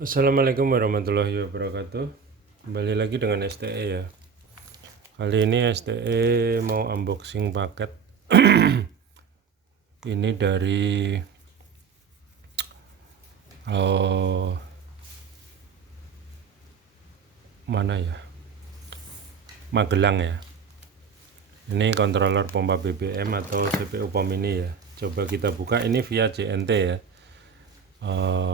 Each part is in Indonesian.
Assalamualaikum warahmatullahi wabarakatuh. Kembali lagi dengan STE ya. Kali ini STE mau unboxing paket. Ini dari mana ya? Magelang ya. Ini controller pompa BBM atau CPU POM ini ya. Coba kita buka, ini via JNT ya.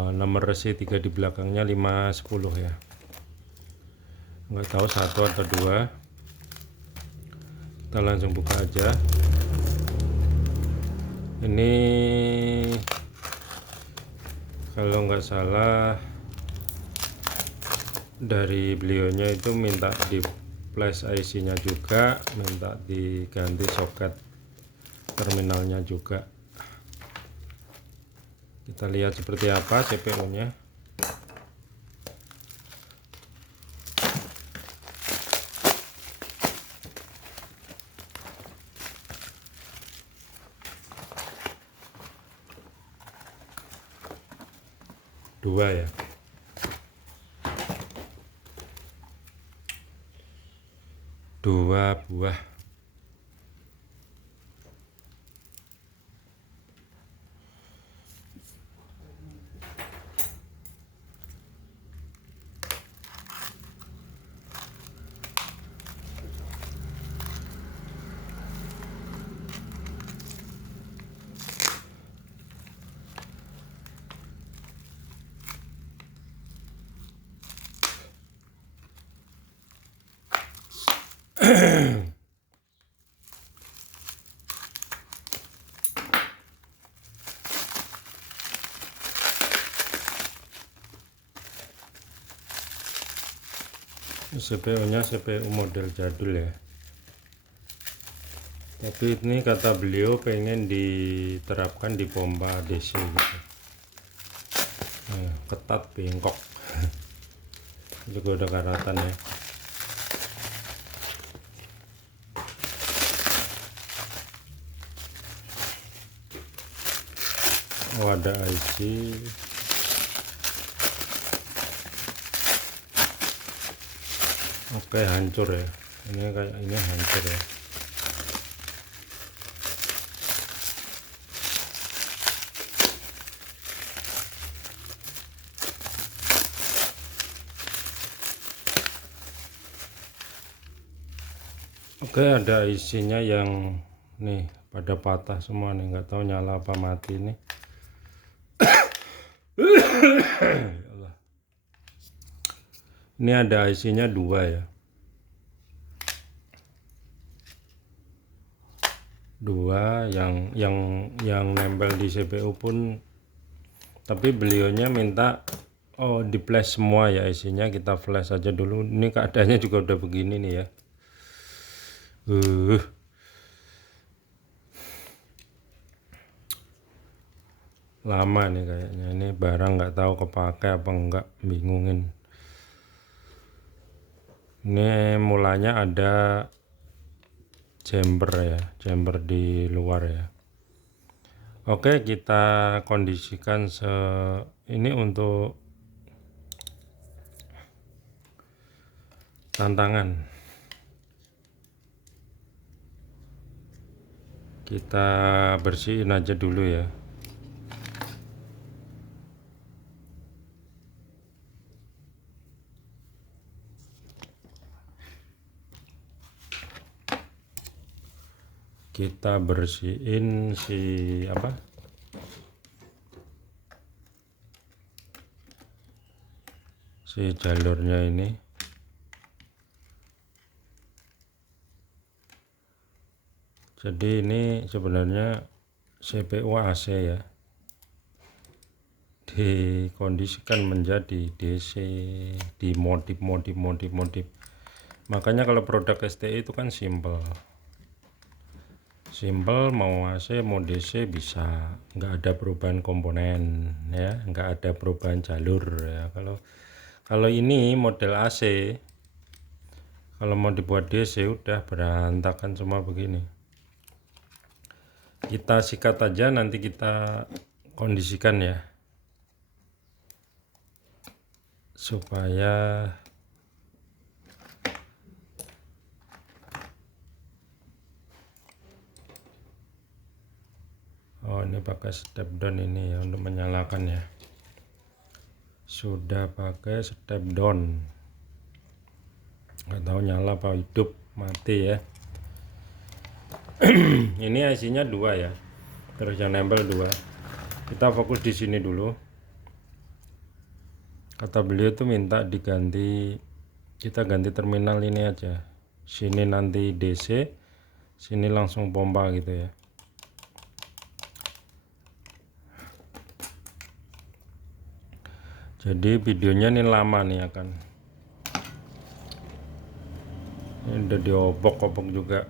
Nomor resi 3 di belakangnya 510 ya. Nggak tahu satu atau dua. Kita langsung buka aja. Ini kalau nggak salah dari beliaunya itu minta di flash IC nya juga, minta diganti soket terminalnya juga. Kita lihat seperti apa CPU nya. Dua ya, dua buah. CPU nya CPU model jadul ya, tapi ini kata beliau pengen diterapkan di pompa DC gitu. Ketat bengkok. Juga udah karatan ya. Oh, ada IC. Oke, hancur ya. Ini kayak ini hancur ya. Oke, ada isinya yang nih pada patah semua nih, nggak tahu nyala apa mati nih. Ini ada isinya dua ya, dua yang nempel di CPU pun, tapi beliaunya minta di flash semua ya isinya. Kita flash aja dulu. Ini keadaannya juga udah begini nih ya. Lama nih kayaknya, ini barang nggak tahu kepake apa enggak, bingungin. Ini mulanya ada chamber ya, chamber di luar ya. Oke, kita kondisikan ini untuk tantangan. Kita bersihin aja dulu ya. Kita bersihin si jalurnya ini. Jadi ini sebenarnya CPU AC ya, dikondisikan menjadi DC, dimodif. Makanya kalau produk STI itu kan simple, mau AC mau DC bisa, nggak ada perubahan komponen ya, nggak ada perubahan jalur ya. Kalau ini model AC, kalau mau dibuat DC udah berantakan semua begini. Kita sikat aja, nanti kita kondisikan ya. supaya ini pakai step down ini ya untuk menyalakan ya. Sudah pakai step down, nggak tahu nyala apa hidup mati ya. Ini IC-nya 2 ya, terus yang nempel 2. Kita fokus di sini dulu. Kata beliau tuh minta diganti, kita ganti terminal ini aja. Sini nanti DC, sini langsung pompa gitu ya. Jadi videonya ini lama nih akan. Ini udah diobok-obok juga.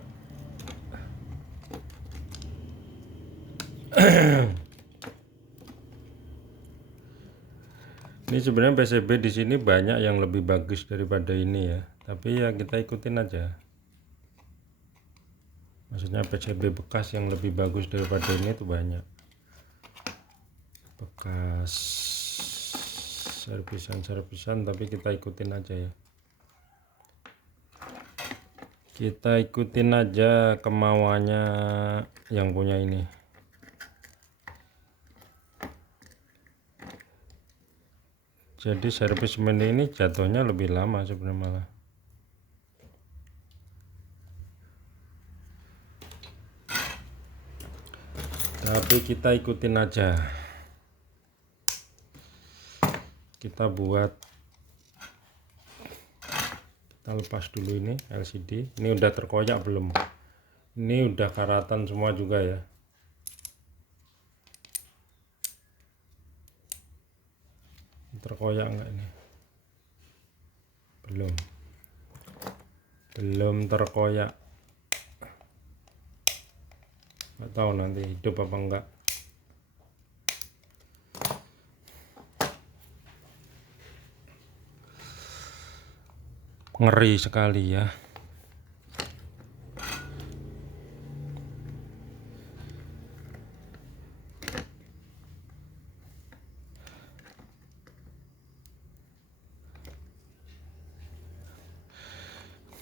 Ini sebenarnya PCB di sini banyak yang lebih bagus daripada ini ya. Tapi ya kita ikutin aja. Maksudnya PCB bekas yang lebih bagus daripada ini tuh banyak. Bekas servisan tapi kita ikutin aja ya. Kita ikutin aja kemauannya yang punya ini. Jadi servis mini ini jatuhnya lebih lama sebenarnya malah. Tapi kita ikutin aja. Kita lepas dulu ini LCD. Ini udah terkoyak belum? Ini udah karatan semua juga ya. Terkoyak enggak ini? Belum terkoyak. Nggak tahu nanti hidup apa enggak. Ngeri sekali ya.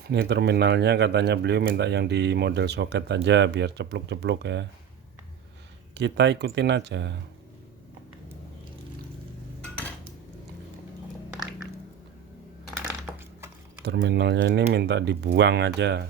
Ini terminalnya katanya beliau minta yang di model soket aja biar ceplok-ceplok ya. Kita ikutin aja. Terminalnya ini minta dibuang aja.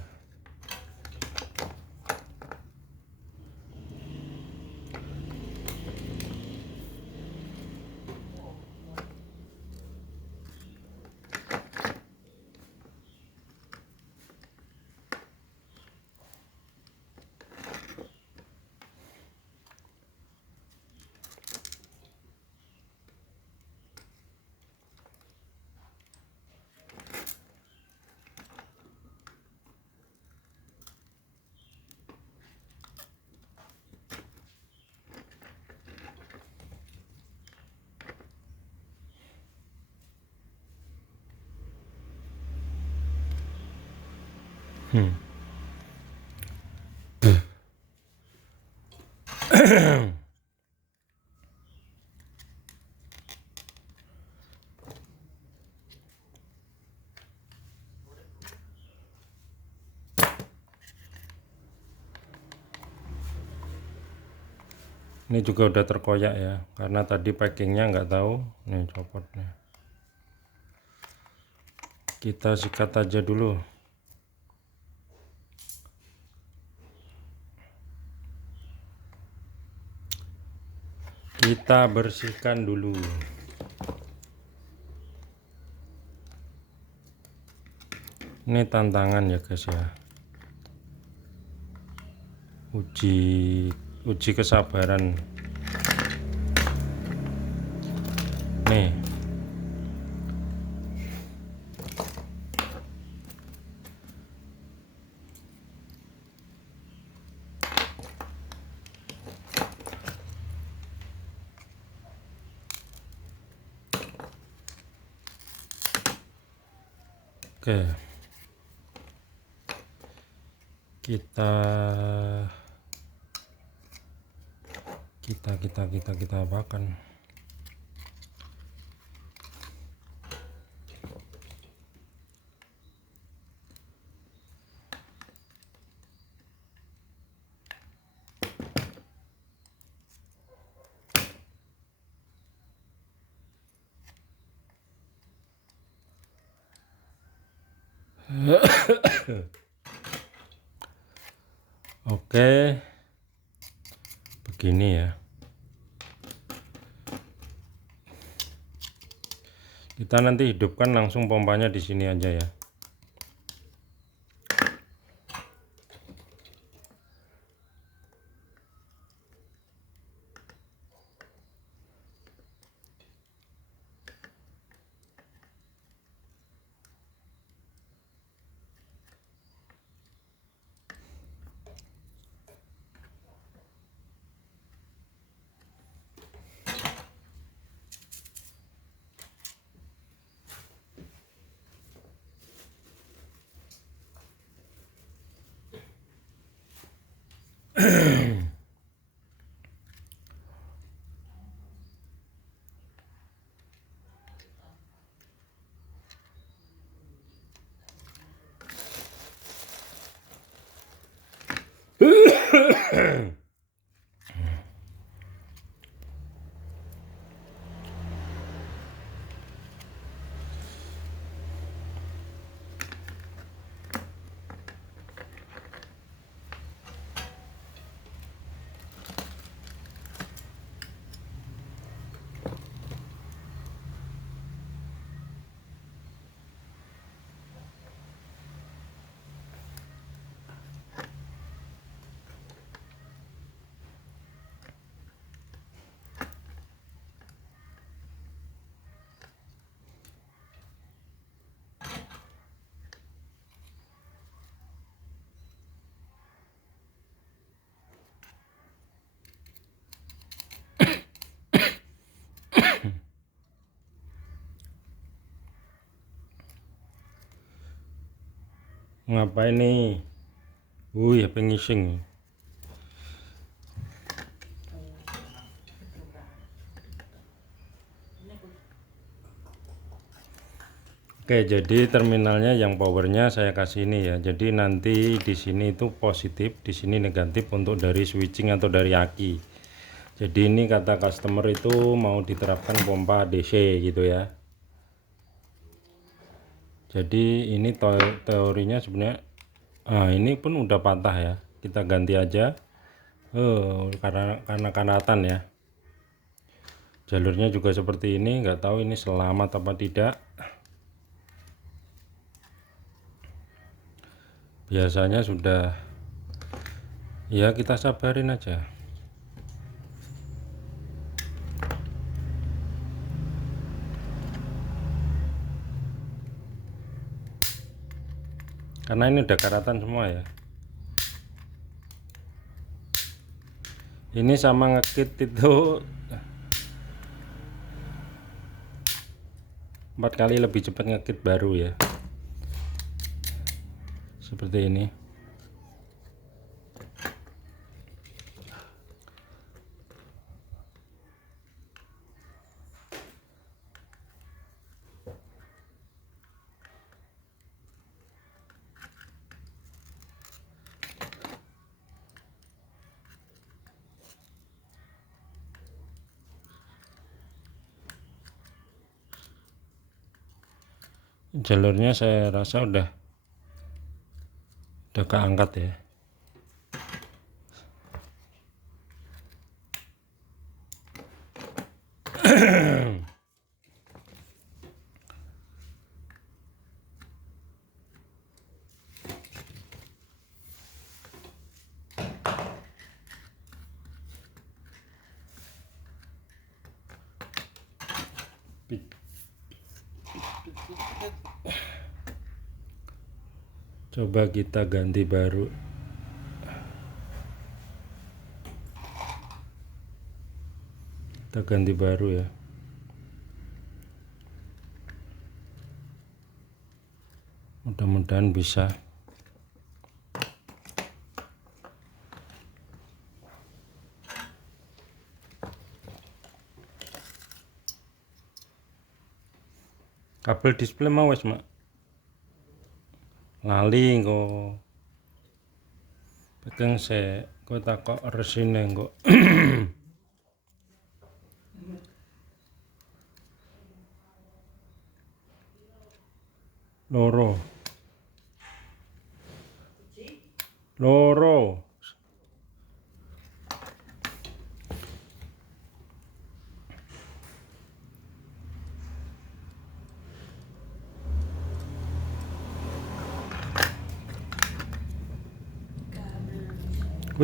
Ini juga udah terkoyak ya, karena tadi packingnya nggak tahu. Nih copotnya. Kita sikat aja dulu. Kita bersihkan dulu. Ini tantangan ya guys ya. Uji kesabaran. Nih. Oke. Kita apakan. Oke, begini ya. Kita nanti hidupkan langsung pompanya di sini aja ya. Ngapain nih? Wih, HP ngising. Oke, jadi terminalnya yang powernya saya kasih ini ya. Jadi nanti di sini itu positif, di sini negatif untuk dari switching atau dari aki. Jadi ini kata customer itu mau diterapkan pompa DC gitu ya. Jadi ini teorinya sebenarnya ini pun udah patah ya. Kita ganti aja. Karena kanatan ya. Jalurnya juga seperti ini, nggak tahu ini selamat apa tidak. Biasanya sudah ya, kita sabarin aja. Karena ini udah karatan semua ya. Ini sama ngekit itu 4 kali lebih cepat ngekit baru ya. Seperti ini. Jalurnya saya rasa udah keangkat ya. Coba kita ganti baru. Kita ganti baru ya. Mudah-mudahan bisa. Kabel display mau wes mak. Lali kok. Pegang se kok takok resine kok. Loro.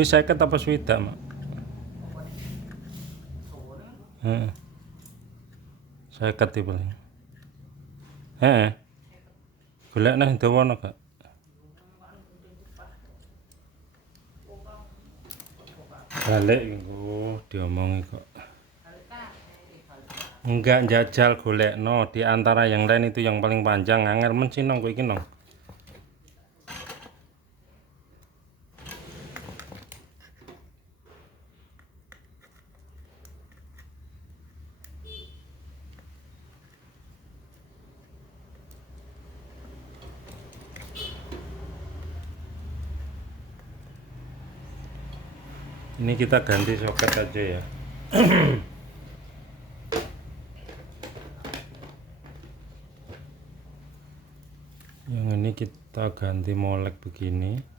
Kuwi 50 apa swidak, Mak? Heeh. 50 iki paling. Heeh. Golek nang dawa ono gak? Balik diomongi kok. Enggak njajal golekno di antara yang lain itu yang paling panjang angel men sinong kowe iki nong. Ini kita ganti soket aja ya. Yang ini kita ganti molek begini.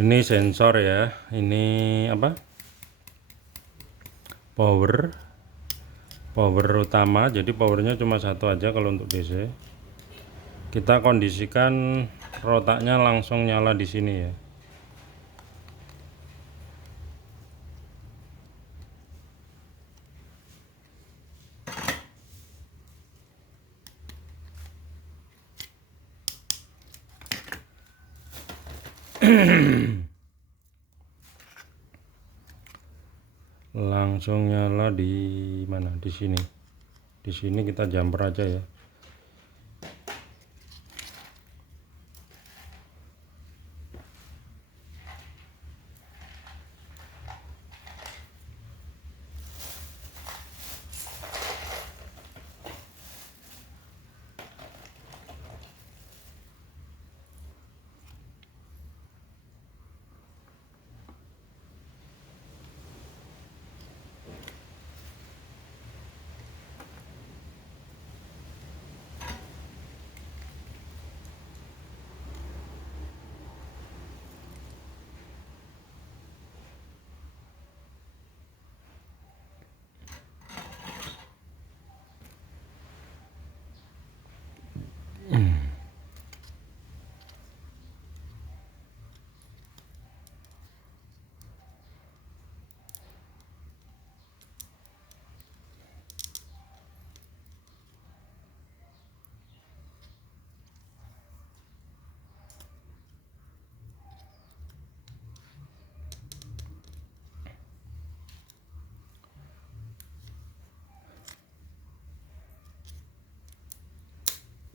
Ini sensor ya, ini apa? Power utama, jadi powernya cuma satu aja kalau untuk DC. Kita kondisikan rotaknya langsung nyala di sini ya. Langsung nyala di mana? Di sini. Di sini kita jumper aja ya.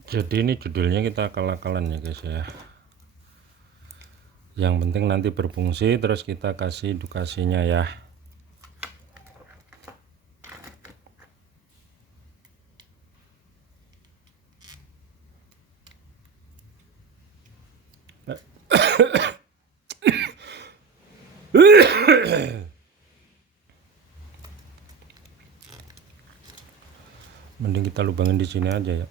Jadi ini judulnya kita akal-akalan ya guys ya. Yang penting nanti berfungsi, terus kita kasih edukasinya ya. Mending kita lubangin di sini aja ya.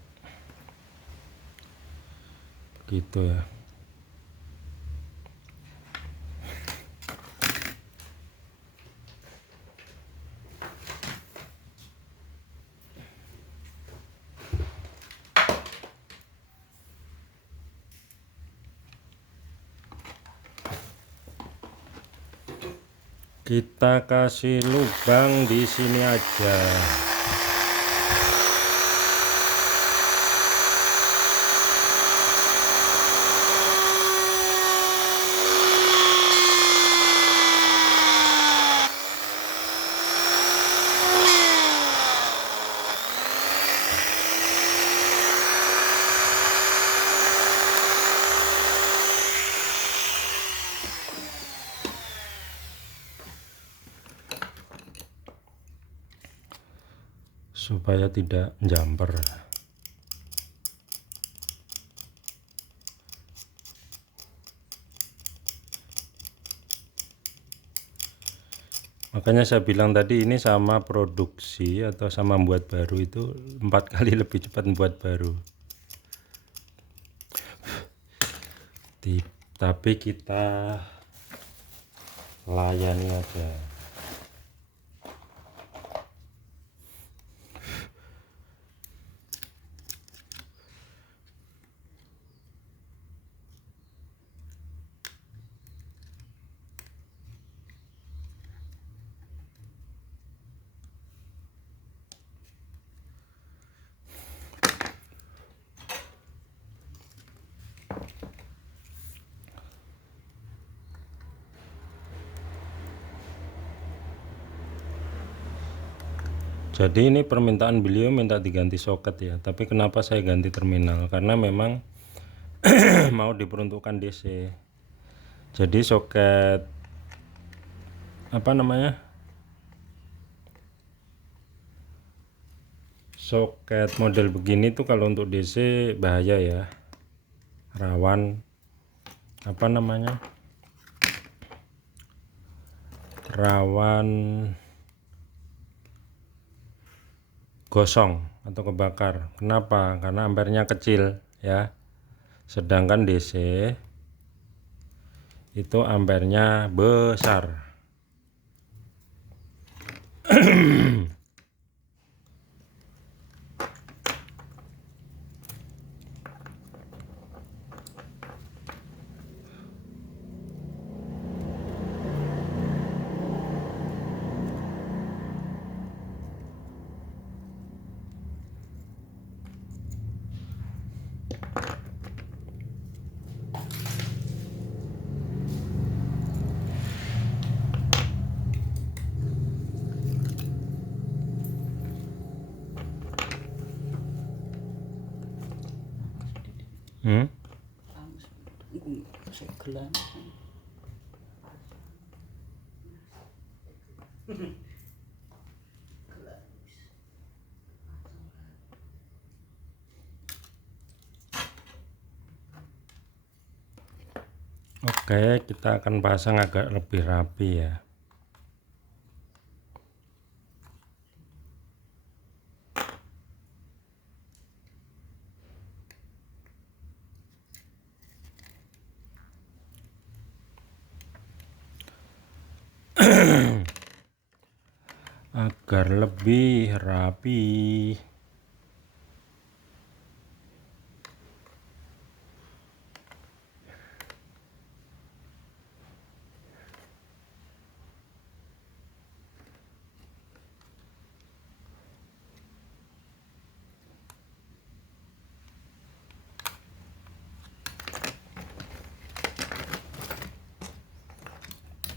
Gitu ya. Kita kasih lubang di sini aja. supaya tidak jumper. Makanya saya bilang tadi ini sama produksi atau sama membuat baru itu 4 kali lebih cepat membuat baru. Tapi kita layani aja. Jadi ini permintaan beliau minta diganti soket ya, tapi kenapa saya ganti terminal? Karena memang mau diperuntukkan DC. Jadi soket apa namanya? Soket model begini tuh kalau untuk DC bahaya ya. Rawan apa namanya? Rawan gosong atau kebakar. Kenapa? Karena ampernya kecil ya. Sedangkan DC itu ampernya besar. Oke, kita akan pasang agak lebih rapi ya. Agar lebih rapi.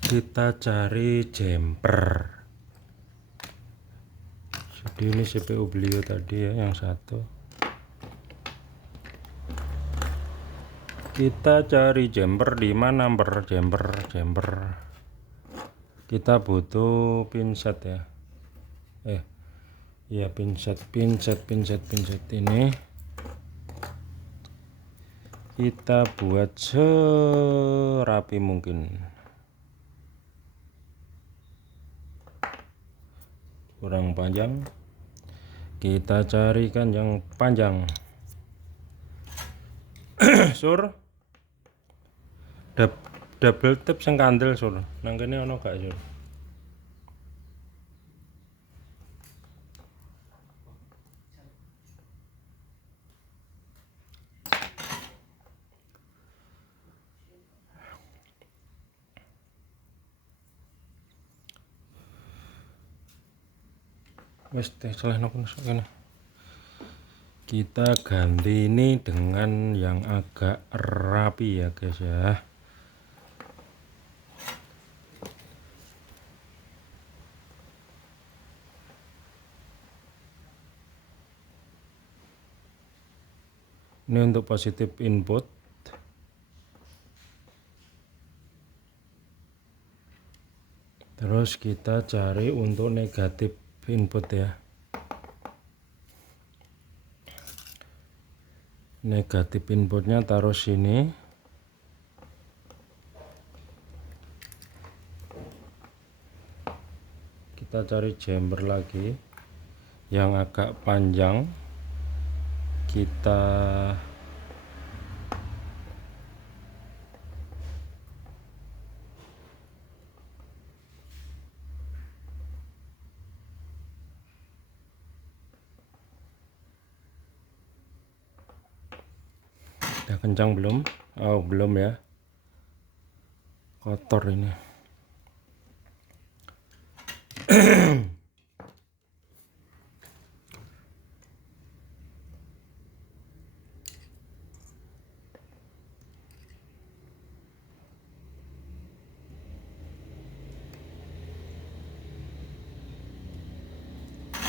Kita cari jumper. Jadi ini CPU beliau tadi ya, yang satu. Kita cari jumper di mana? Jumper. Kita butuh pinset ya. Iya pinset ini. Kita buat serapi mungkin. Kurang panjang, kita carikan yang panjang. Sur, double tip sing kandel sur, nang kene ono gak sur? Wes teh selesai kene. Kita ganti ini dengan yang agak rapi ya guys ya. Ini untuk positif input. Terus kita cari untuk negatif input ya. Negatif inputnya taruh sini. Kita cari jumper lagi yang agak panjang. Kita udah kencang belum? Oh, belum ya. Kotor ini.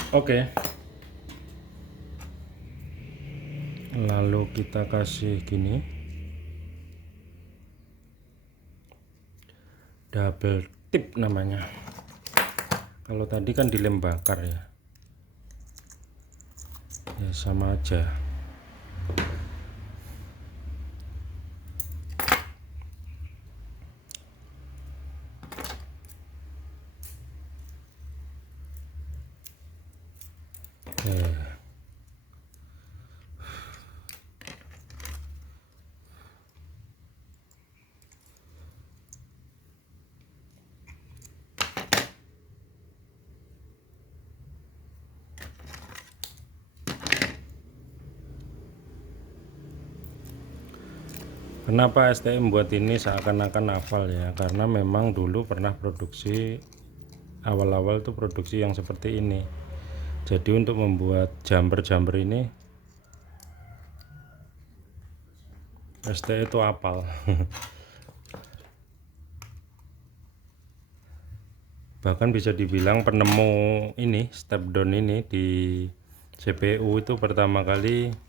Oke. Lalu kita kasih gini. Double tip namanya. Kalau tadi kan dilem bakar ya. Ya sama aja. Kenapa STI membuat ini seakan-akan hafal ya? Karena memang dulu pernah produksi, awal-awal tuh produksi yang seperti ini. Jadi untuk membuat jumper-jumper ini STI itu hafal. Bahkan bisa dibilang penemu ini step down ini di CPU itu pertama kali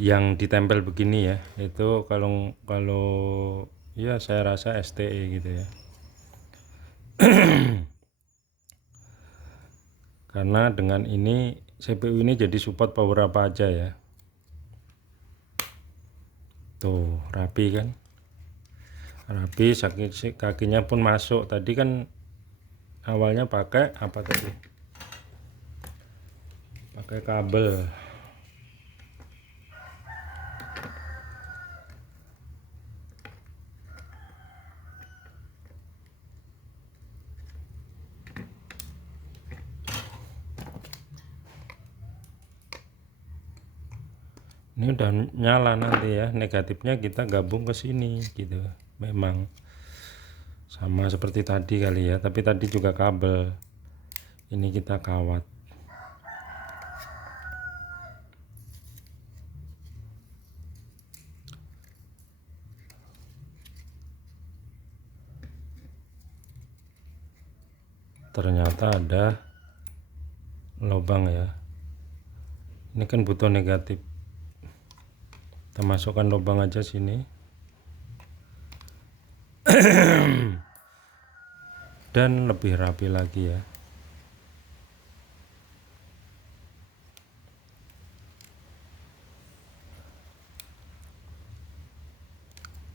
yang ditempel begini ya, itu kalau ya saya rasa STE gitu ya. Karena dengan ini CPU ini jadi support power apa aja ya. Tuh rapi kan, rapi, kakinya pun masuk. Tadi kan awalnya pakai apa tadi, pakai kabel. Ini udah nyala nanti ya, negatifnya kita gabung ke sini gitu. Memang sama seperti tadi kali ya, tapi tadi juga kabel, ini kita kawat. Ternyata ada lubang ya, ini kan butuh negatif, kita masukkan lubang aja sini. Dan lebih rapi lagi ya.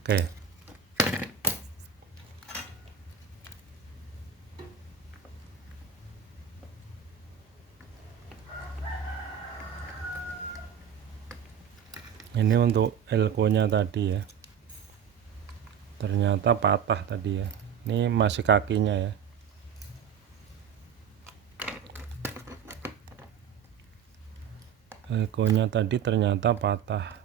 Oke. Ini untuk elko nya tadi ya, ternyata patah tadi ya. Ini masih kakinya ya. Elko nya tadi ternyata patah.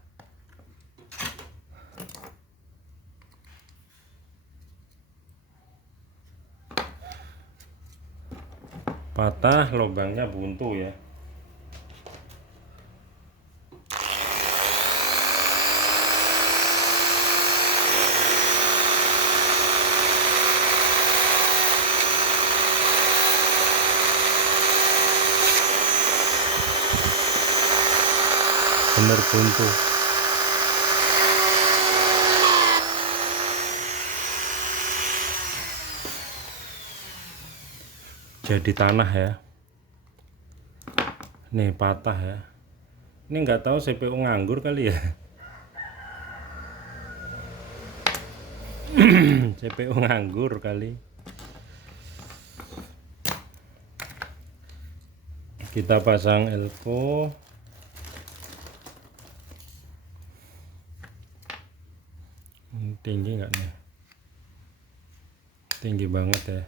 Patah, lubangnya buntu ya. Bener buntu. Jadi tanah ya. Nih patah ya. Ini nggak tahu CPU nganggur kali ya. CPU nganggur kali. Kita pasang elko. Tinggi nggak nih? Tinggi banget ya.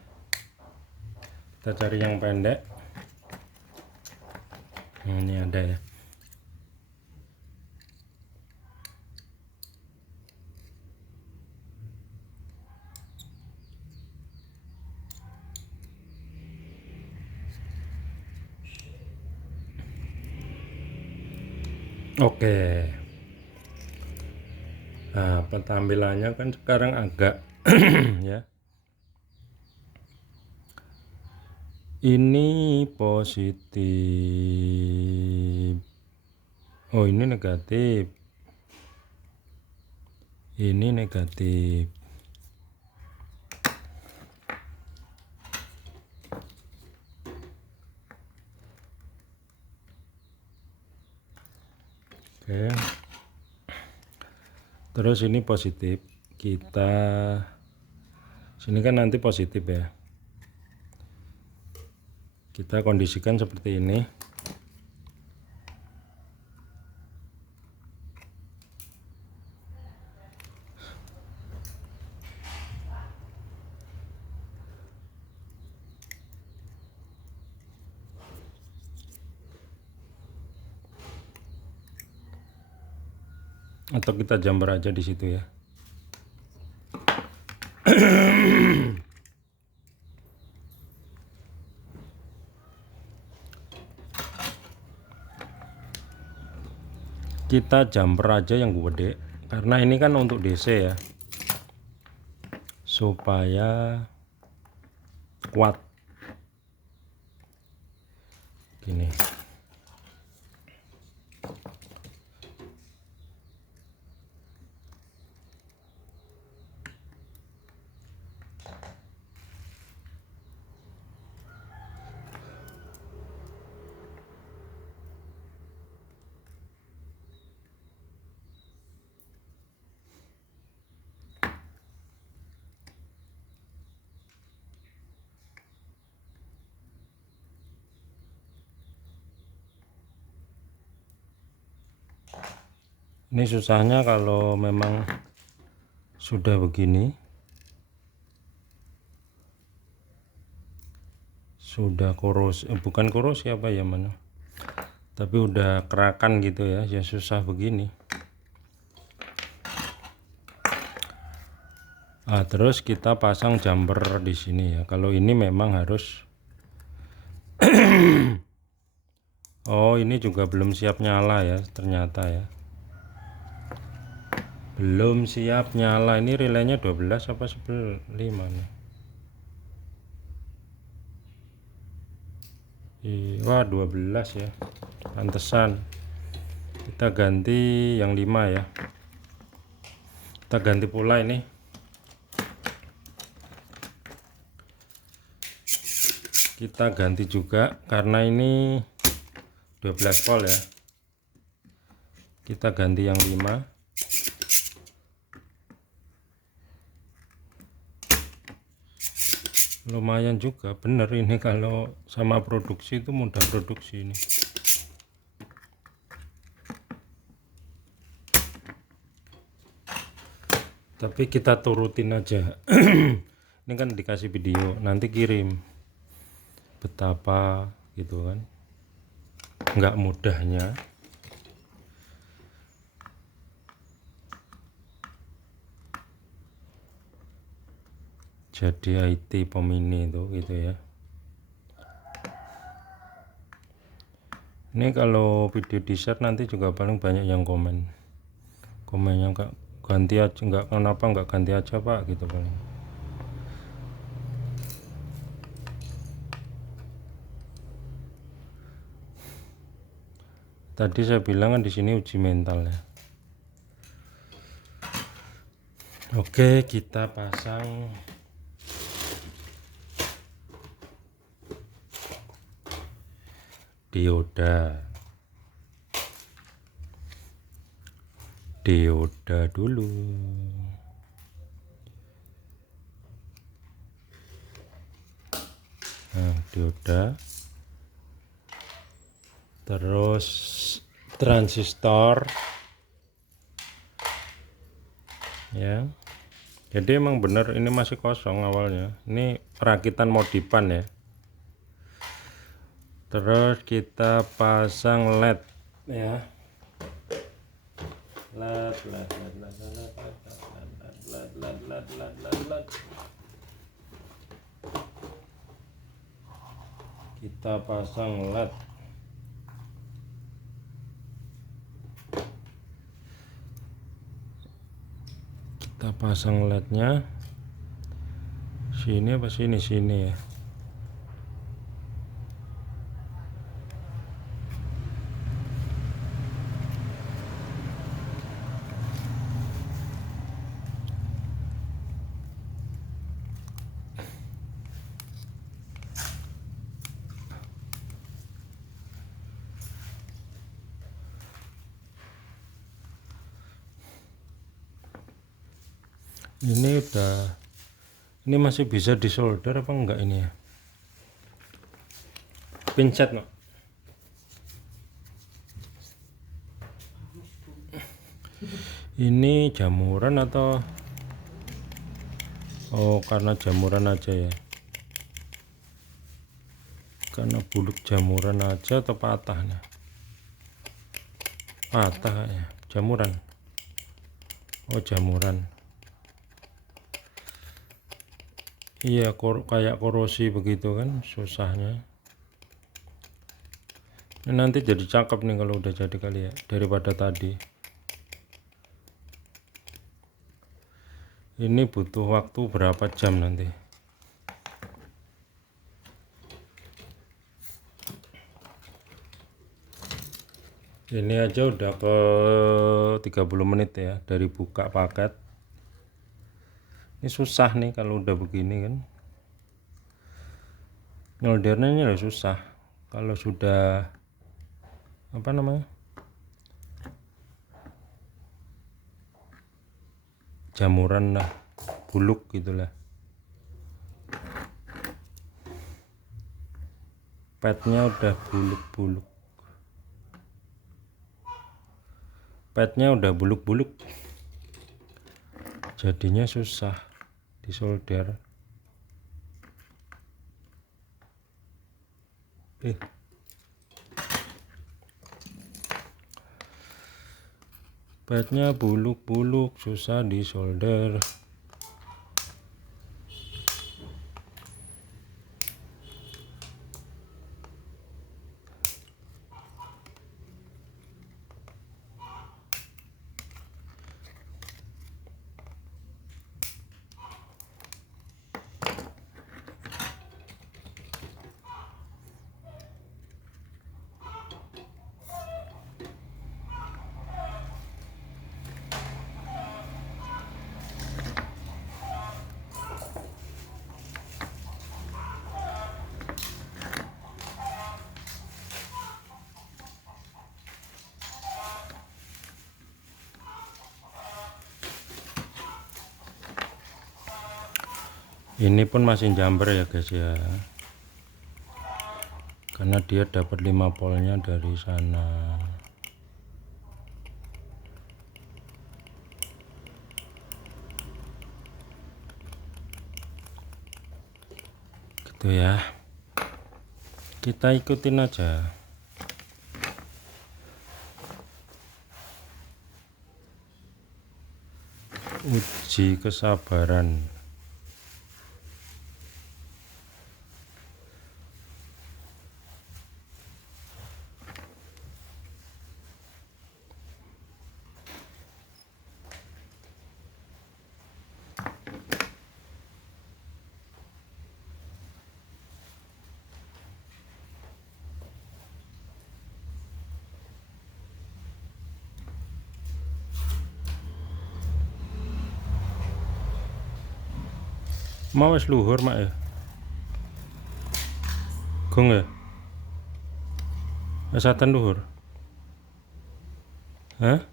Kita cari yang pendek. Ini ada ya. Oke. Nah, tampilannya kan sekarang agak ya. Ini positif. Oh, ini negatif. Ini negatif. Oke. Terus ini positif. Kita sini kan nanti positif ya. Kita kondisikan seperti ini. Atau kita jumper aja di situ ya. Kita jumper aja yang gede karena ini kan untuk DC ya, supaya kuat gini. Ini susahnya kalau memang sudah begini, sudah korosi, bukan korosi apa ya mana, tapi udah kerakan gitu ya, ya susah begini. Nah, terus kita pasang jumper di sini ya. Kalau ini memang harus oh, ini juga belum siap nyala ya ternyata ya. Belum siap nyala. Ini relaynya 12 apa 15 nih. Wah, 12 ya. Pantesan. Kita ganti yang 5 ya. Kita ganti pula ini. Kita ganti juga karena ini 12 volt ya. Kita ganti yang 5. Lumayan juga, bener ini kalau sama produksi itu mudah produksi ini. Tapi kita turutin aja. Ini kan dikasih video, nanti kirim betapa gitu kan, nggak mudahnya. Jadi IT pemini itu gitu ya. Ini kalau video di share nanti juga paling banyak yang komennya nggak ganti aja, nggak kenapa nggak ganti aja pak gitu paling. Tadi saya bilang kan di sini uji mental ya. Oke, kita pasang dioda. dioda dulu. Nah, dioda, terus transistor ya. Jadi emang bener ini masih kosong awalnya, ini perakitan modifan ya. Terus kita pasang LED ya, LED. Kita pasang LED. Kita pasang LED-nya sini apa sini ya. Ini masih bisa disolder apa enggak ini ya? Pinset no. Ini jamuran atau karena jamuran aja ya, karena buluk jamuran aja atau patahnya? Patah ya, jamuran. Jamuran. Iya, kayak korosi begitu kan susahnya. Ini nanti jadi cakep nih kalau udah jadi kali ya, daripada tadi. Ini butuh waktu berapa jam nanti? Ini aja udah ke 30 menit ya dari buka paket. Ini susah nih kalau udah begini kan, nyoldernya udah susah. Kalau sudah apa namanya, jamuran lah, buluk gitulah, padnya udah buluk-buluk, padnya udah buluk-buluk, jadinya susah disolder. Padnya buluk-buluk, susah disolder. Ini pun masih jumper ya guys ya, karena dia dapat 5 voltnya dari sana. Gitu ya, kita ikutin aja. Uji kesabaran. Mau wis luhur mak ya, gong ya, esatan luhur, hah?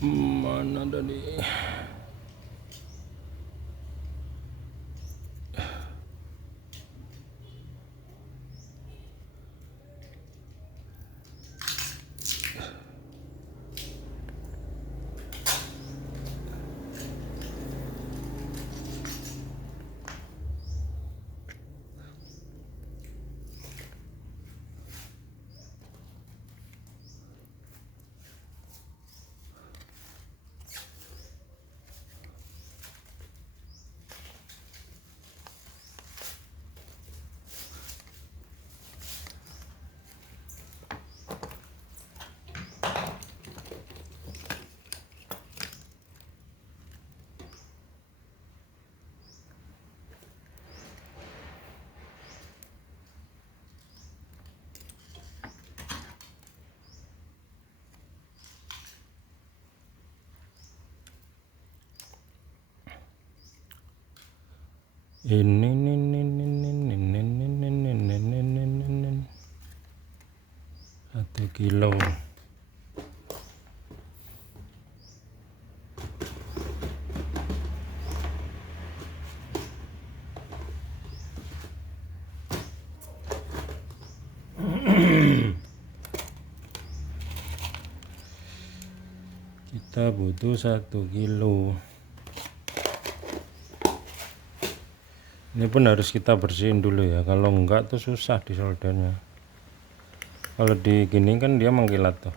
Mana tadi? Ini 1 kilo. Kita butuh 1 kilo. Ini pun harus kita bersihin dulu ya, kalau enggak tuh susah disoldernya. Kalau digini kan dia mengkilat tuh.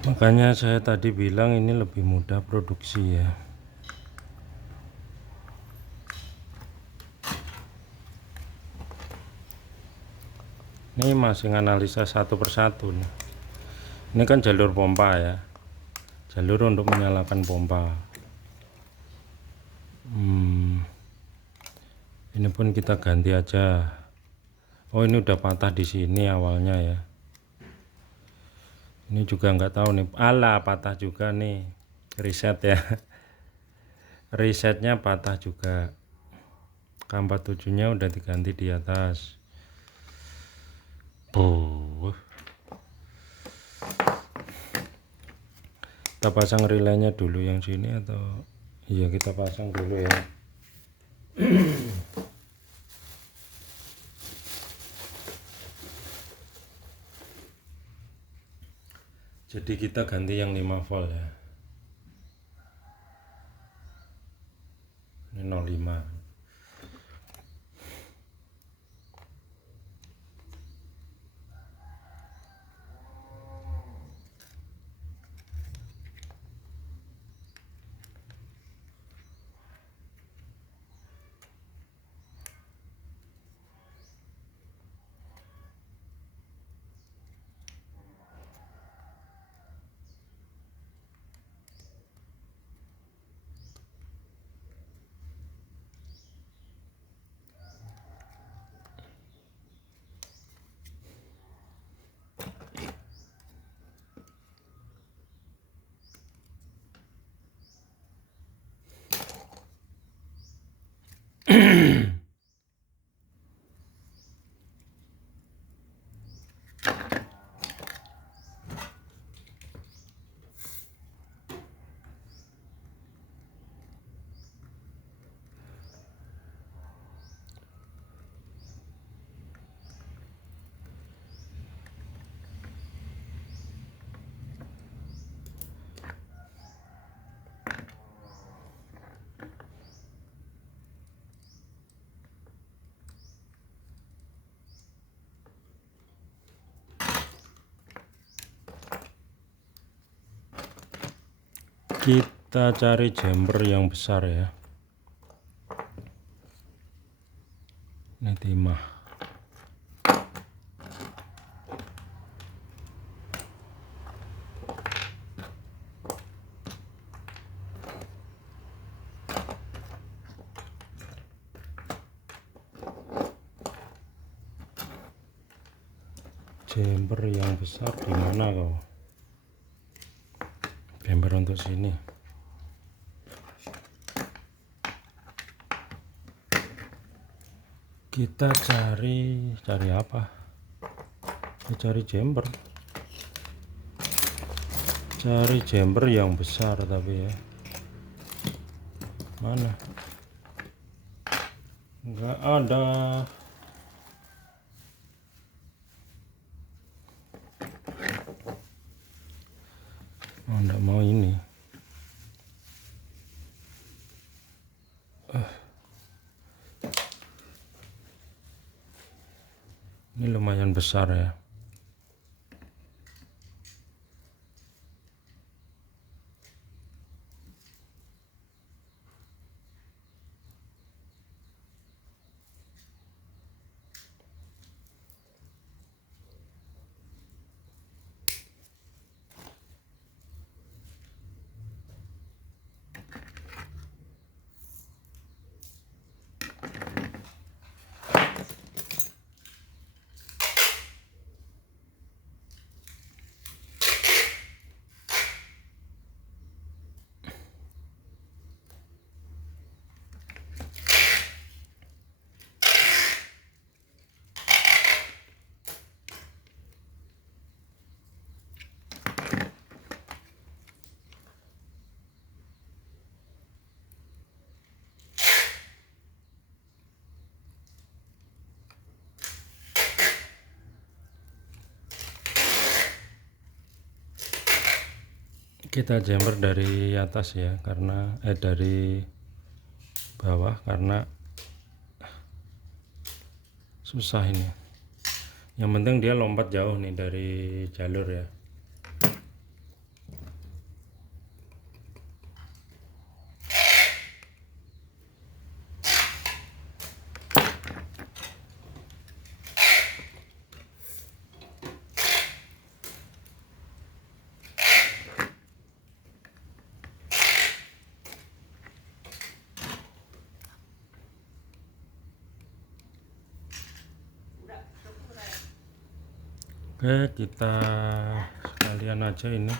Makanya saya tadi bilang ini lebih mudah produksi ya. Ini masih analisa satu persatu nih. Ini kan jalur pompa ya, jalur untuk menyalakan pompa. Ini pun kita ganti aja. Oh, ini udah patah di sini awalnya ya. Ini juga nggak tahu nih. Alah, patah juga nih. Reset ya. Resetnya patah juga. K47 nya udah diganti di atas. Kita pasang relaynya dulu yang sini atau iya, kita pasang dulu ya. Jadi kita ganti yang 5 volt ya. Ini 05. Kita cari jumper yang besar ya. Ini timah. Jumper yang besar di mana kau? Jumper untuk sini. Kita cari apa? Kita cari jumper. Cari jumper yang besar tapi ya. Mana? Enggak ada. Oh, enggak mau ini. Ini lumayan besar ya. Kita jumper dari atas ya, karena dari bawah karena susah ini. Yang penting dia lompat jauh nih dari jalur ya. Oke, kita sekalian aja ini.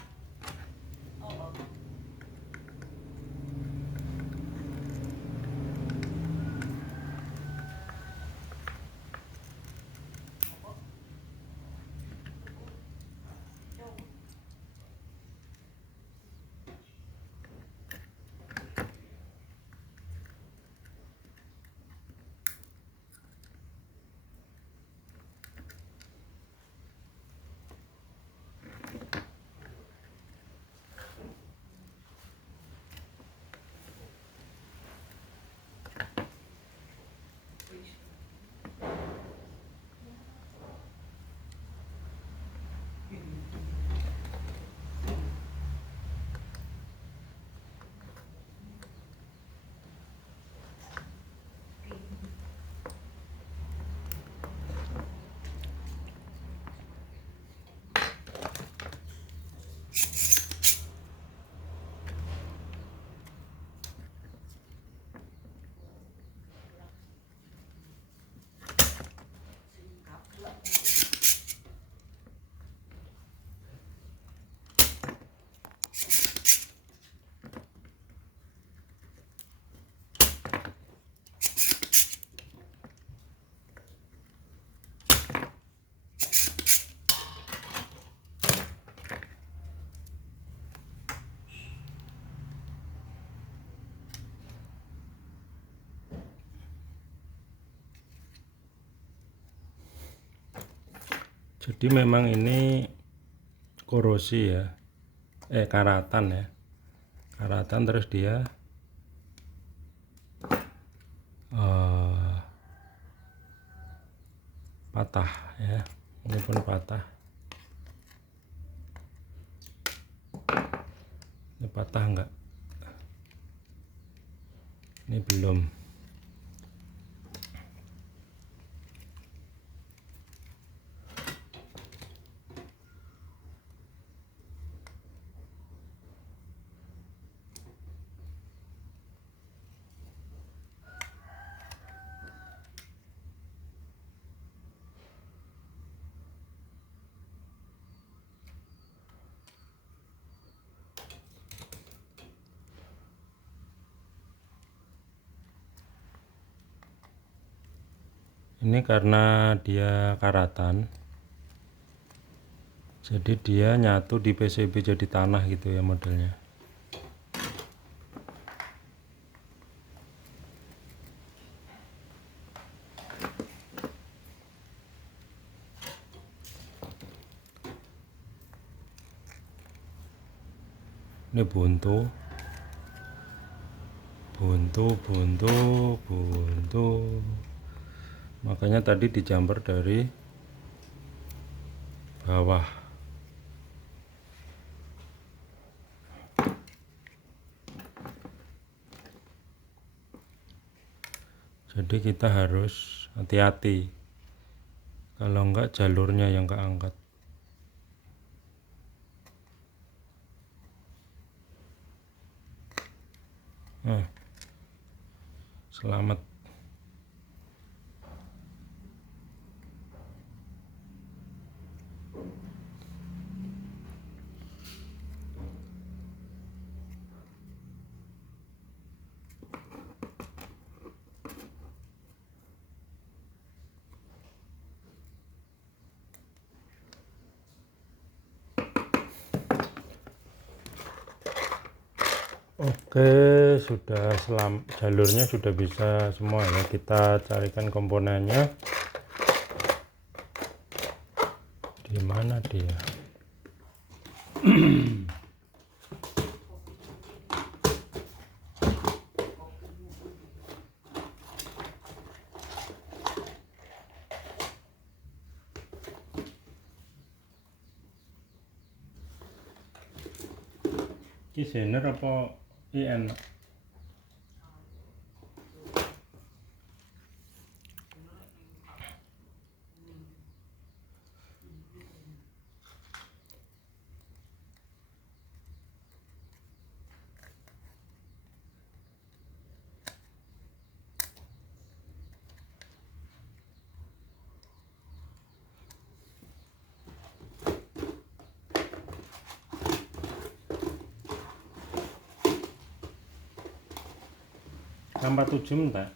Jadi memang ini korosi ya, karatan ya, karatan terus dia patah ya, ini pun patah, ini patah enggak? Ini belum. Ini karena dia karatan, jadi dia nyatu di PCB jadi tanah gitu ya modelnya. Ini buntu, makanya tadi dijamper dari bawah. Jadi kita harus hati-hati, kalau enggak jalurnya yang keangkat. Selamat. Oke, sudah jalurnya sudah bisa semua ya. Kita carikan komponennya. Di mana dia? Ki Zener apa IN? Sampai 7 enggak?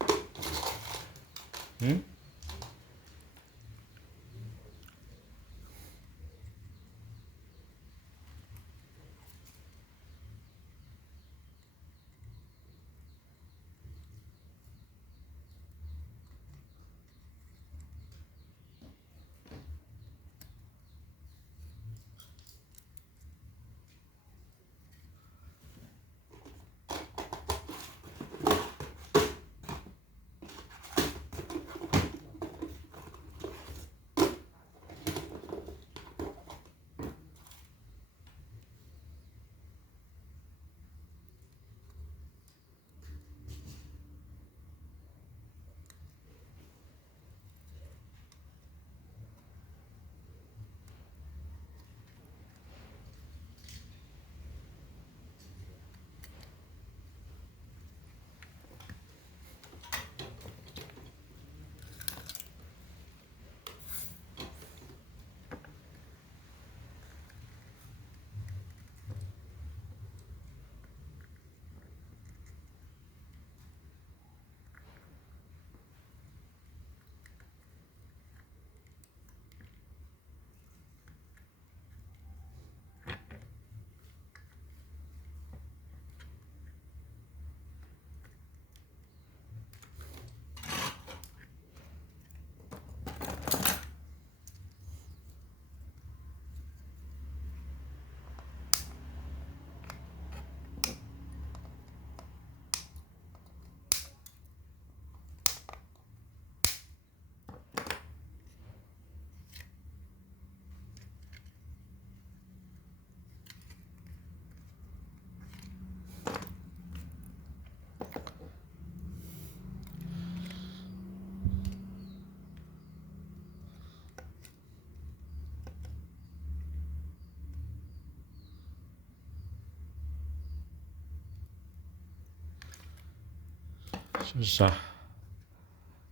susah,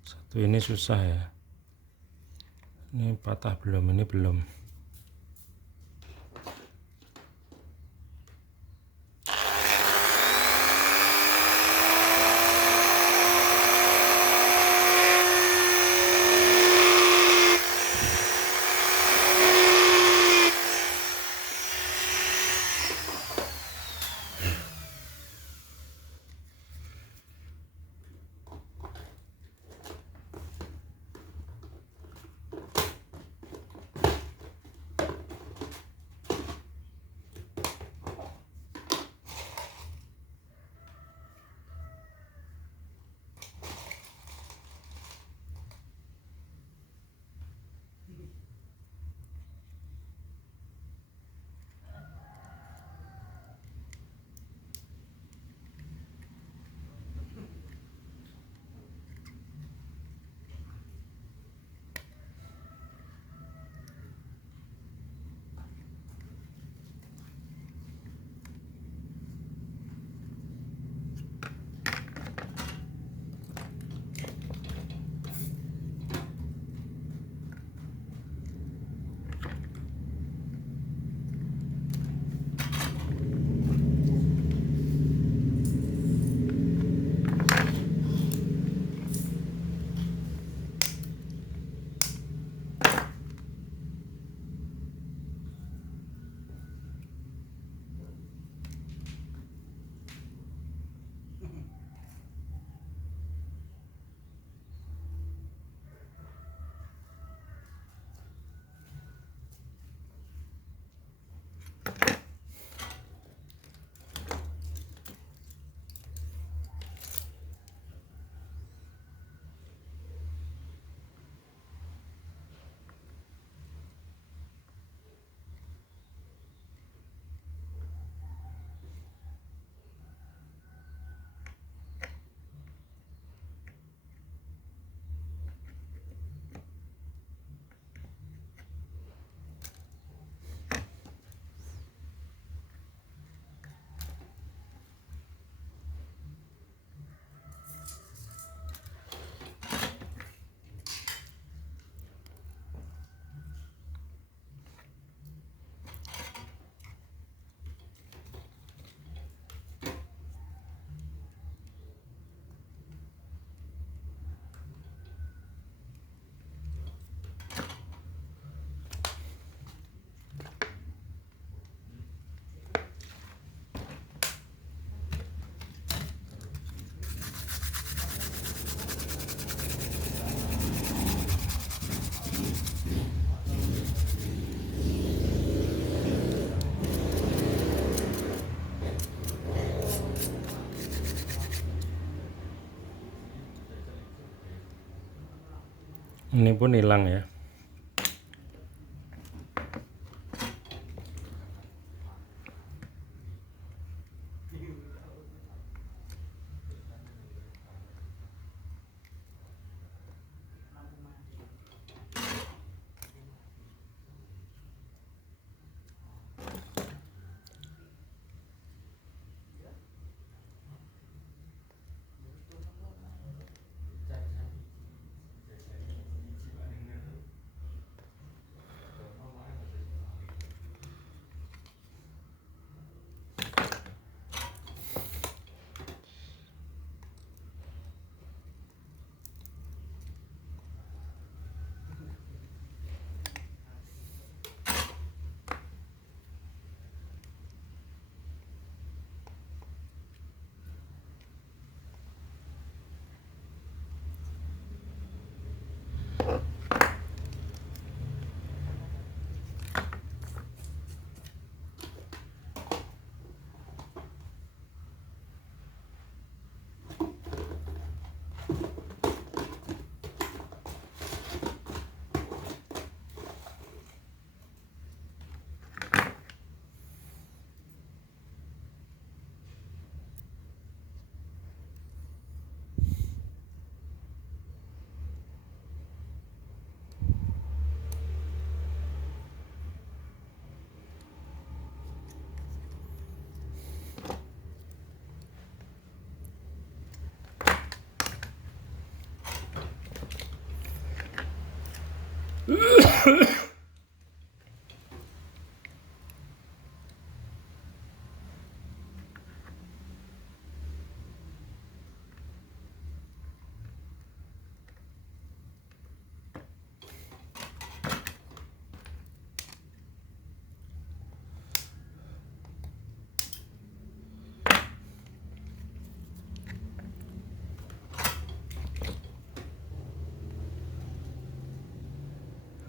satu ini susah ya, ini patah belum, ini belum. Ini pun hilang ya.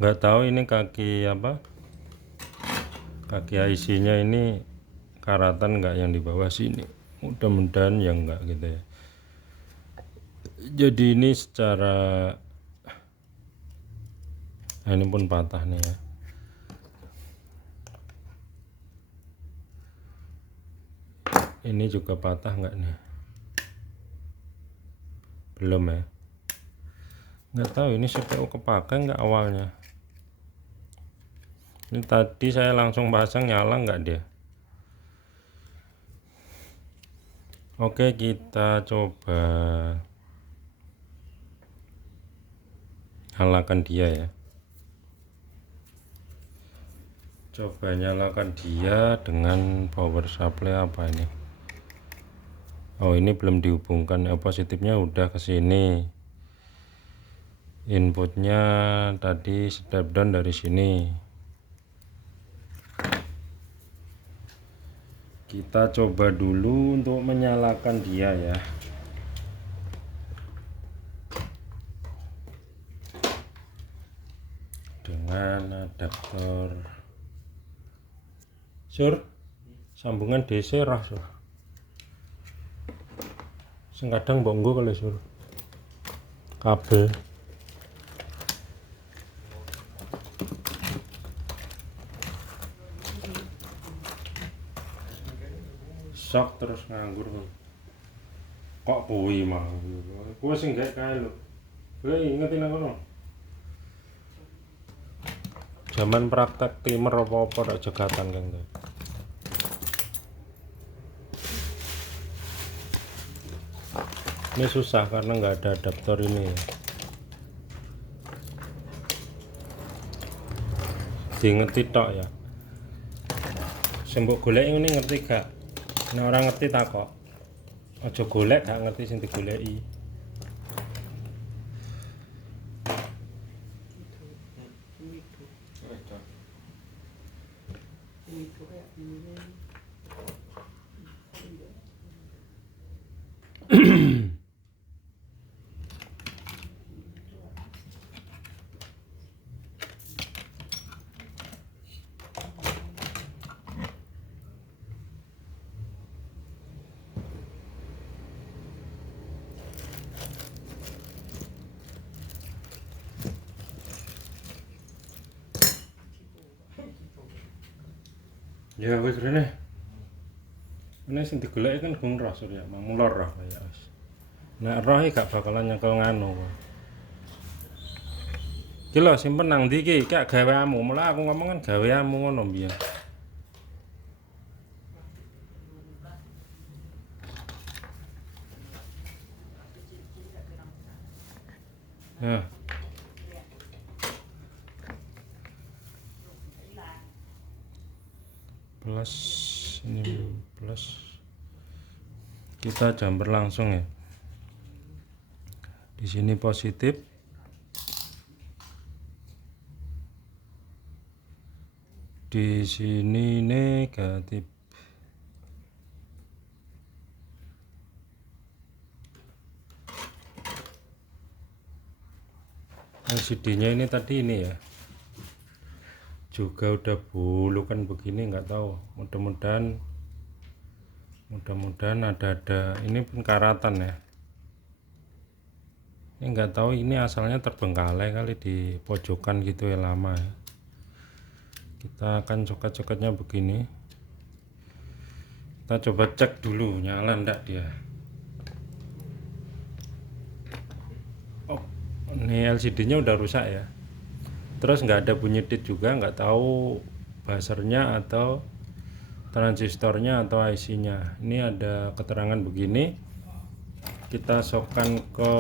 Nggak tahu ini kaki apa, kaki IC-nya ini karatan nggak yang di bawah sini. Mudah-mudahan yang enggak gitu ya. Jadi ini secara, nah ini pun patah nih ya. Ini juga patah nggak nih? Belum ya. Nggak tahu ini CPU kepake nggak awalnya. Ini tadi saya langsung pasang, nyala nggak dia. Oke, kita coba nyalakan dia ya. Coba nyalakan dia dengan power supply apa ini. Oh, ini belum dihubungkan ya. Positifnya udah ke sini. Inputnya tadi step down dari sini. Kita coba dulu untuk menyalakan dia ya. Dengan adaptor sambungan DC rah sur. Sing kadang mbok kalau sur. Kabel. Sok terus nganggur kok kuwi mah kuwi sing gak kae lho. Kowe ingetin aku no. Zaman praktek timer apa-apa rak jegatan Kang. Ini susah karena nggak ada adaptor ini ya. Ngerti tok ya. Sing mbok golek ini ngerti gak? Nek ora ngerti takok. Aja golek gak ngerti sing digoleki. Ya wis rene. Ini sing digoleki kan gung roh surya, mulor roh ya wis. Nek roh gak bakalan nyekel nganu. Iki lho simpen nang ndi iki? Kak gaweamu. Mula aku ngomong kan gaweamu ngono mbiyen. Ya. Plus ini plus kita jumper langsung ya. Di sini positif, di sini negatif. LCD-nya ini tadi ini ya. Juga udah bulukan begini nggak tahu. Mudah-mudahan ada ini pun karatan ya. Ini nggak tahu ini asalnya terbengkalai kali di pojokan gitu ya lama ya. Kita akan coket-coketnya begini. Kita coba cek dulu nyala ndak dia. Oh, ini LCD-nya udah rusak ya. Terus nggak ada bunyi dit juga, nggak tahu buzzernya atau transistornya atau IC-nya. Ini ada keterangan begini. Kita sokkan ke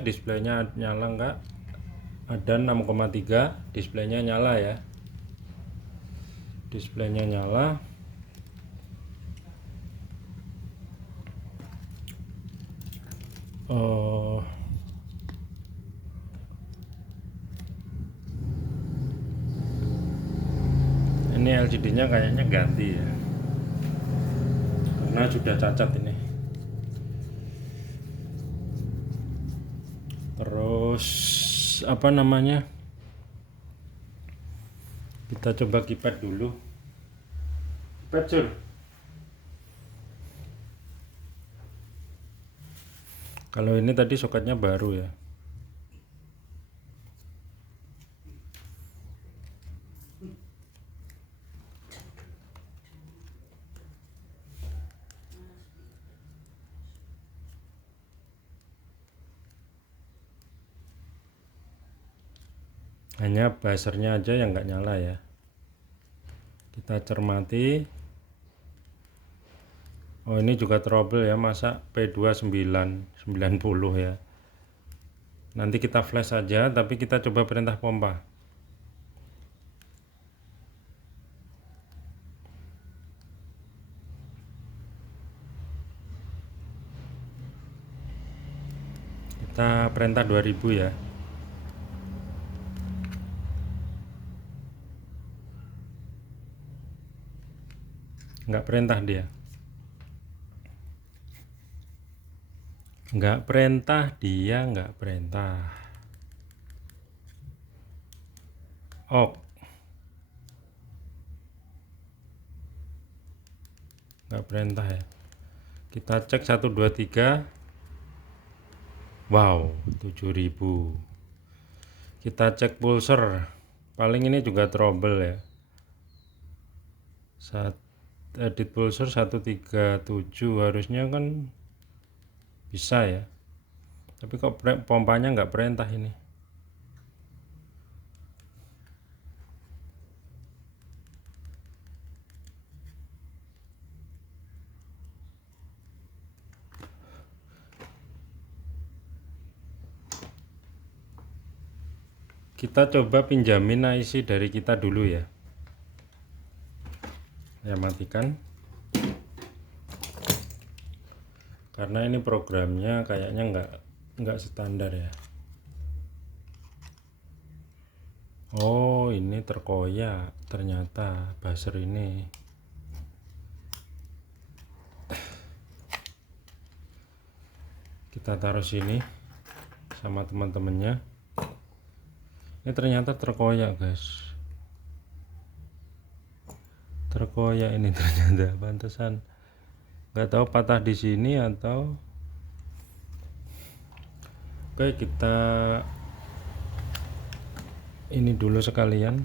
displaynya nyala nggak? ada 6,3, displaynya nyala ya, displaynya nyala. Ini LCD-nya kayaknya ganti ya, karena sudah cacat ini. Terus apa namanya, kita coba keypad dulu. Keypad Sur. Kalau ini tadi soketnya baru ya. Hanya buzzernya aja yang nggak nyala ya. Kita cermati. Oh, ini juga trouble ya, masa P2990 ya. Nanti kita flash saja, tapi kita coba perintah pompa. Kita perintah 2000 ya. Nggak perintah dia. Nggak perintah dia, nggak perintah. Ok. Nggak perintah ya. Kita cek 1 2 3. Wow, 7000. Kita cek pulser. Paling ini juga trouble ya. Saat edit pulser 137 harusnya kan bisa ya. Tapi kok pompanya nggak perintah ini. Kita coba pinjamin IC dari kita dulu ya. Ya, matikan. Karena ini programnya kayaknya nggak standar ya. Oh, ini terkoyak ternyata buzzer ini. Kita taruh sini sama teman-temannya. Ini ternyata terkoyak guys, terkoyak ini ternyata. Pantesan nggak tahu patah di sini atau. Oke, kita ini dulu sekalian.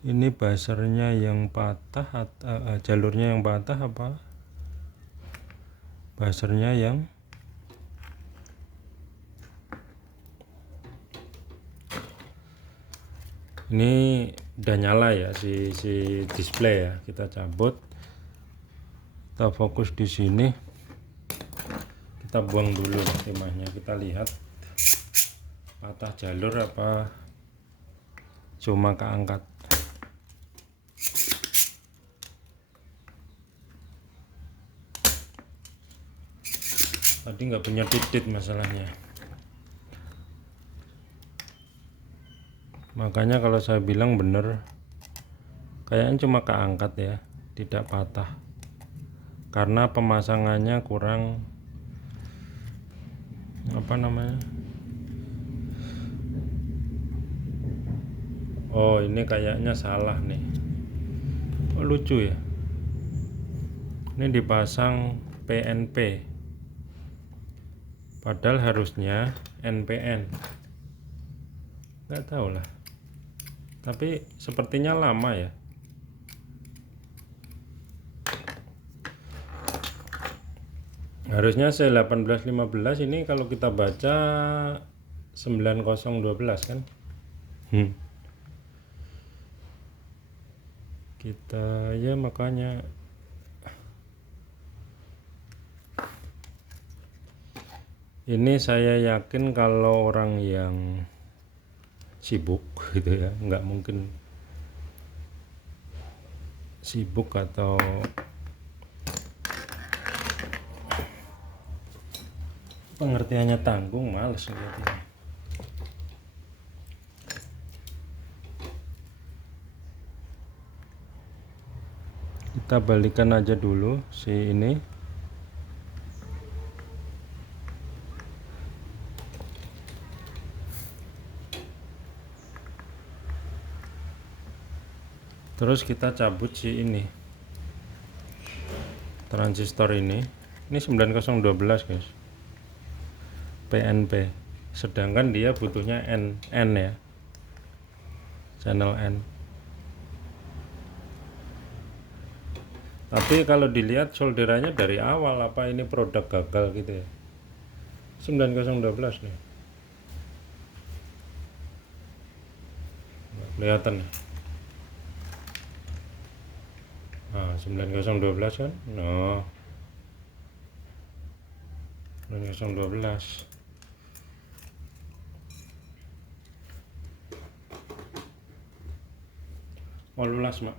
Ini buzzernya yang patah atau jalurnya yang patah, apa buzzernya yang ini udah nyala ya, si display ya. Kita cabut, kita fokus di sini, kita buang dulu timahnya. Kita lihat patah jalur apa cuma keangkat. Tadi nggak punya titik masalahnya. Makanya kalau saya bilang bener, kayaknya cuma keangkat ya, tidak patah. Karena pemasangannya kurang apa namanya. Oh, ini kayaknya salah nih. Oh, lucu ya. Ini dipasang PNP. Padahal harusnya NPN. Nggak tahu lah. Tapi sepertinya lama ya. Harusnya C1815 ini kalau kita baca 9012 kan. Kita ya makanya Ini saya yakin kalau orang yang sibuk gitu ya, nggak mungkin sibuk atau pengertiannya tanggung, males lihatnya. Kita balikan aja dulu si ini. Terus kita cabut si ini, transistor ini 9012 guys, PNP, sedangkan dia butuhnya N ya, channel N. Tapi kalau dilihat solderannya dari awal, apa ini produk gagal gitu ya. 9012 nih, nggak kelihatan ya. Nah 9012 kan, no 9012. Walulas mak.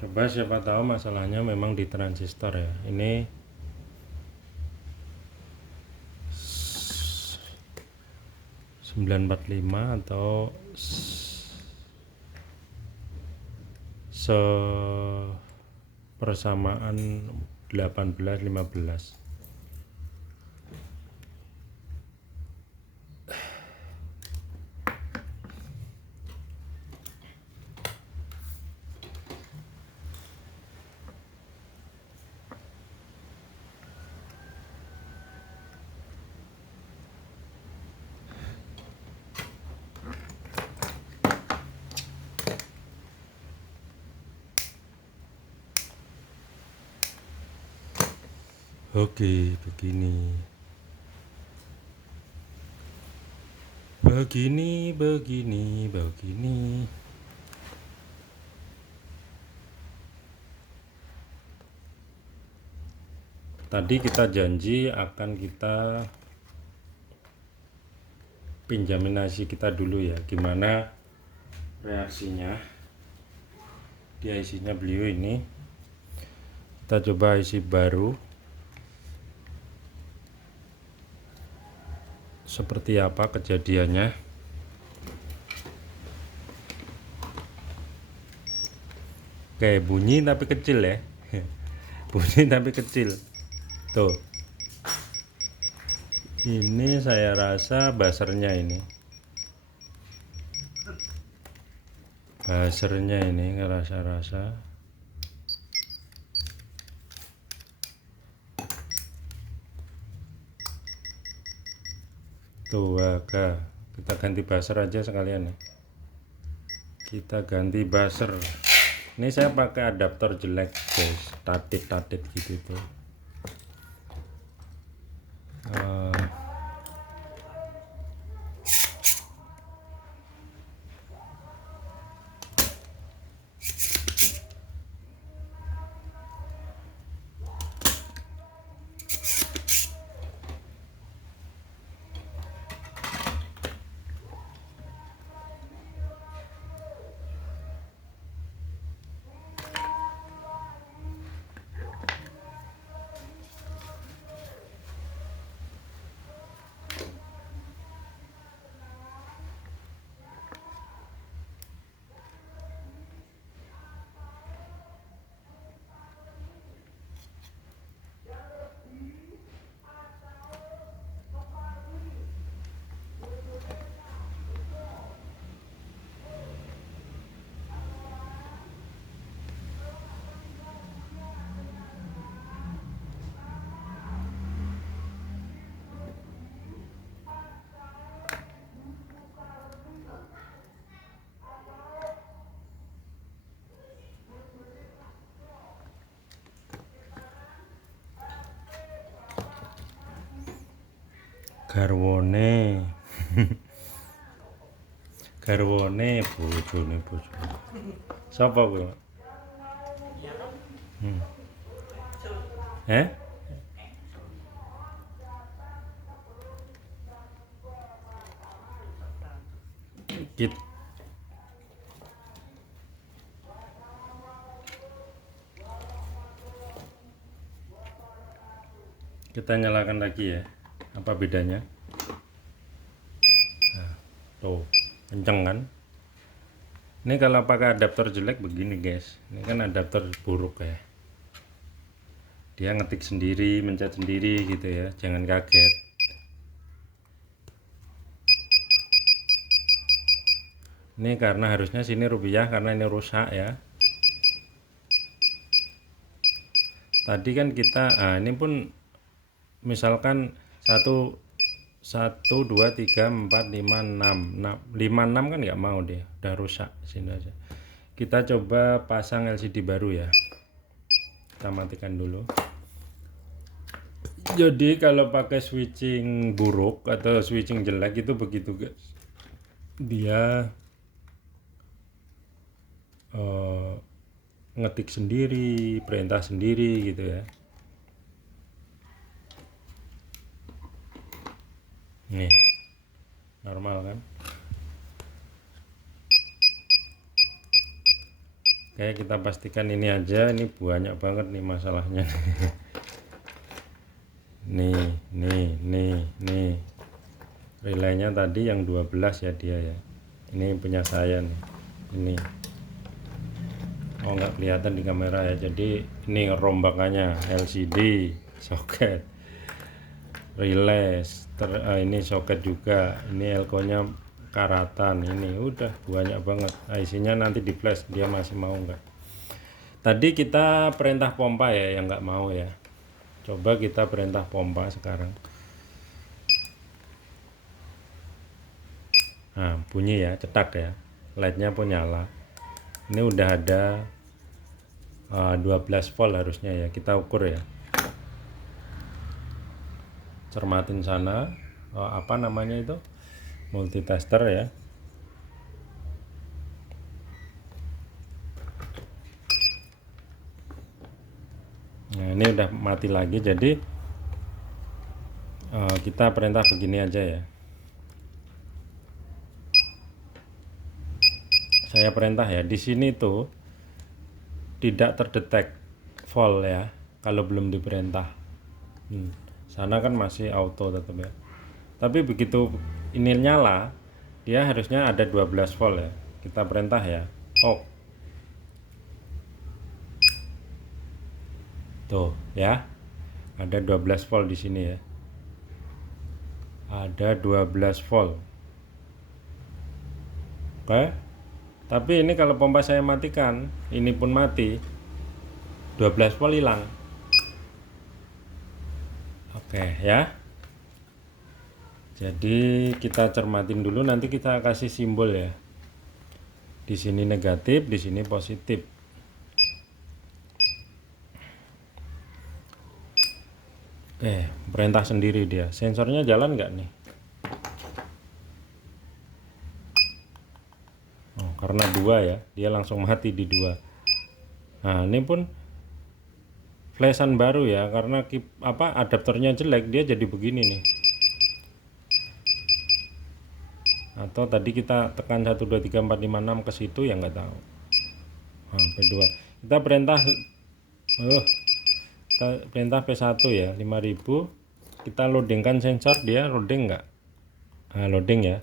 Coba siapa tahu masalahnya memang di transistor ya. Ini 945 atau sepersamaan 18-15. Oke, begini. Tadi kita janji akan kita pinjamin IC kita dulu ya, gimana reaksinya di IC-nya beliau ini. Kita coba IC baru, seperti apa kejadiannya. Kayak bunyi tapi kecil ya. Bunyi tapi kecil tuh. Ini saya rasa buzzernya ini ngerasa-rasa. Tuh agak, kita ganti buzzer aja sekalian ya. Kita ganti buzzer. Ini saya pakai adaptor jelek guys, tatit gitu tuh. garwone garwone bojone sapa kuwi? Eh? Kita nyalakan lagi ya. Apa bedanya? Nah, tuh, kenceng kan? Ini kalau pakai adaptor jelek begini guys. Ini kan adaptor buruk ya. Dia ngetik sendiri, mencet sendiri gitu ya. Jangan kaget. Ini karena harusnya sini rupiah karena ini rusak ya. Tadi kan kita, ini pun misalkan 1 2 3 4 5 6 56 kan nggak mau dia, udah rusak sini aja. Kita coba pasang LCD baru ya. Kita matikan dulu. Jadi kalau pakai switching buruk atau switching jelek itu begitu guys, dia ngetik sendiri, perintah sendiri gitu ya. Nih normal kan. Oke, kita pastikan ini aja, ini banyak banget nih masalahnya. nih relaynya tadi yang 12 ya dia ya. Ini punya saya nih. Ini nggak kelihatan di kamera ya, jadi ini rombakannya LCD, soket, relay, ini soket juga, ini elko nya karatan, ini udah banyak banget. IC-nya nanti di flash, dia masih mau nggak. Tadi kita perintah pompa ya yang nggak mau ya. Coba kita perintah pompa sekarang. Nah bunyi ya, cetak ya, lightnya pun nyala. Ini udah ada 12 volt harusnya ya, kita ukur ya. Cermatin sana, apa namanya itu, multitester ya. Nah ini udah mati lagi, jadi kita perintah begini aja ya. Saya perintah ya, di sini tuh tidak terdetek volt ya kalau belum diperintah. Sana kan masih auto tetap ya. Tapi begitu ini nyala, dia harusnya ada 12 volt ya. Kita perintah ya. Tuh ya. Ada 12 volt di sini ya. Ada 12 volt. Oke. Tapi ini kalau pompa saya matikan, ini pun mati, 12 volt hilang. Oke ya. Jadi kita cermatin dulu, nanti kita kasih simbol ya. Di sini negatif, di sini positif. Perintah sendiri dia. Sensornya jalan nggak nih? Karena 2 ya, dia langsung mati di 2. Nah ini pun flashan baru ya, karena adaptornya jelek, dia jadi begini nih. Atau tadi kita tekan 1 2 3 4 5 6 ke situ ya, nggak tahu. P2 kita perintah perintah P1 ya, 5000. Kita loadingkan sensor, dia loading nggak? Loading ya.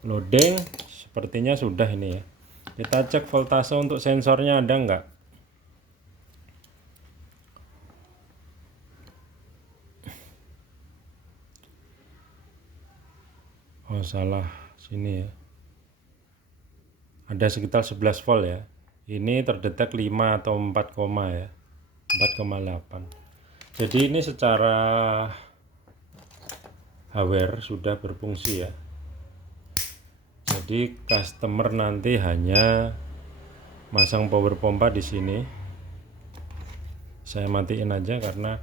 Loading, sepertinya sudah ini ya. Kita cek voltase untuk sensornya ada nggak. Salah sini ya. Ada sekitar 11 volt ya. Ini terdetek 5 atau 4, ya. 4,8. Jadi ini secara hardware sudah berfungsi ya. Jadi customer nanti hanya masang power pompa di sini. Saya matiin aja karena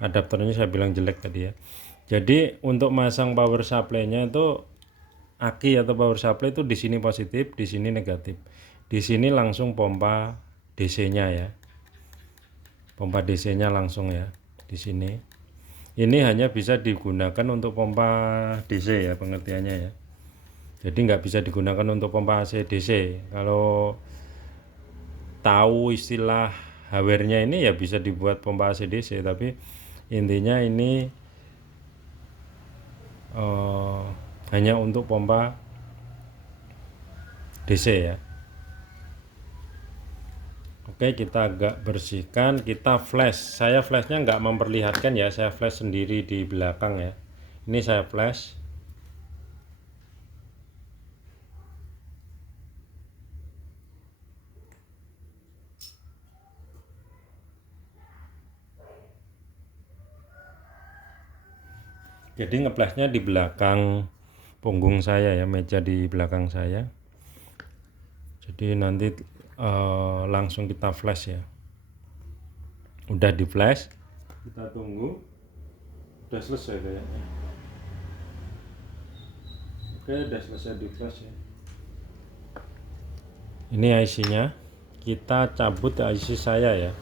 adaptornya saya bilang jelek tadi ya. Jadi untuk masang power supply-nya itu aki atau power supply itu di sini positif, di sini negatif. Di sini langsung pompa DC-nya ya. Pompa DC-nya langsung ya di sini. Ini hanya bisa digunakan untuk pompa DC ya, pengertiannya ya. Jadi nggak bisa digunakan untuk pompa AC DC. Kalau tahu istilah hardware-nya ini ya bisa dibuat pompa AC DC, tapi intinya ini hanya untuk pompa DC ya. Oke, kita agak bersihkan, kita flash. Saya flashnya nggak memperlihatkan ya, saya flash sendiri di belakang ya. Ini saya flash. Jadi ngeflashnya di belakang punggung saya ya, meja di belakang saya. Jadi nanti langsung kita flash ya. Udah di flash, kita tunggu. Udah selesai kayaknya. Oke, udah selesai di flash ya. Ini IC-nya. Kita cabut IC saya ya.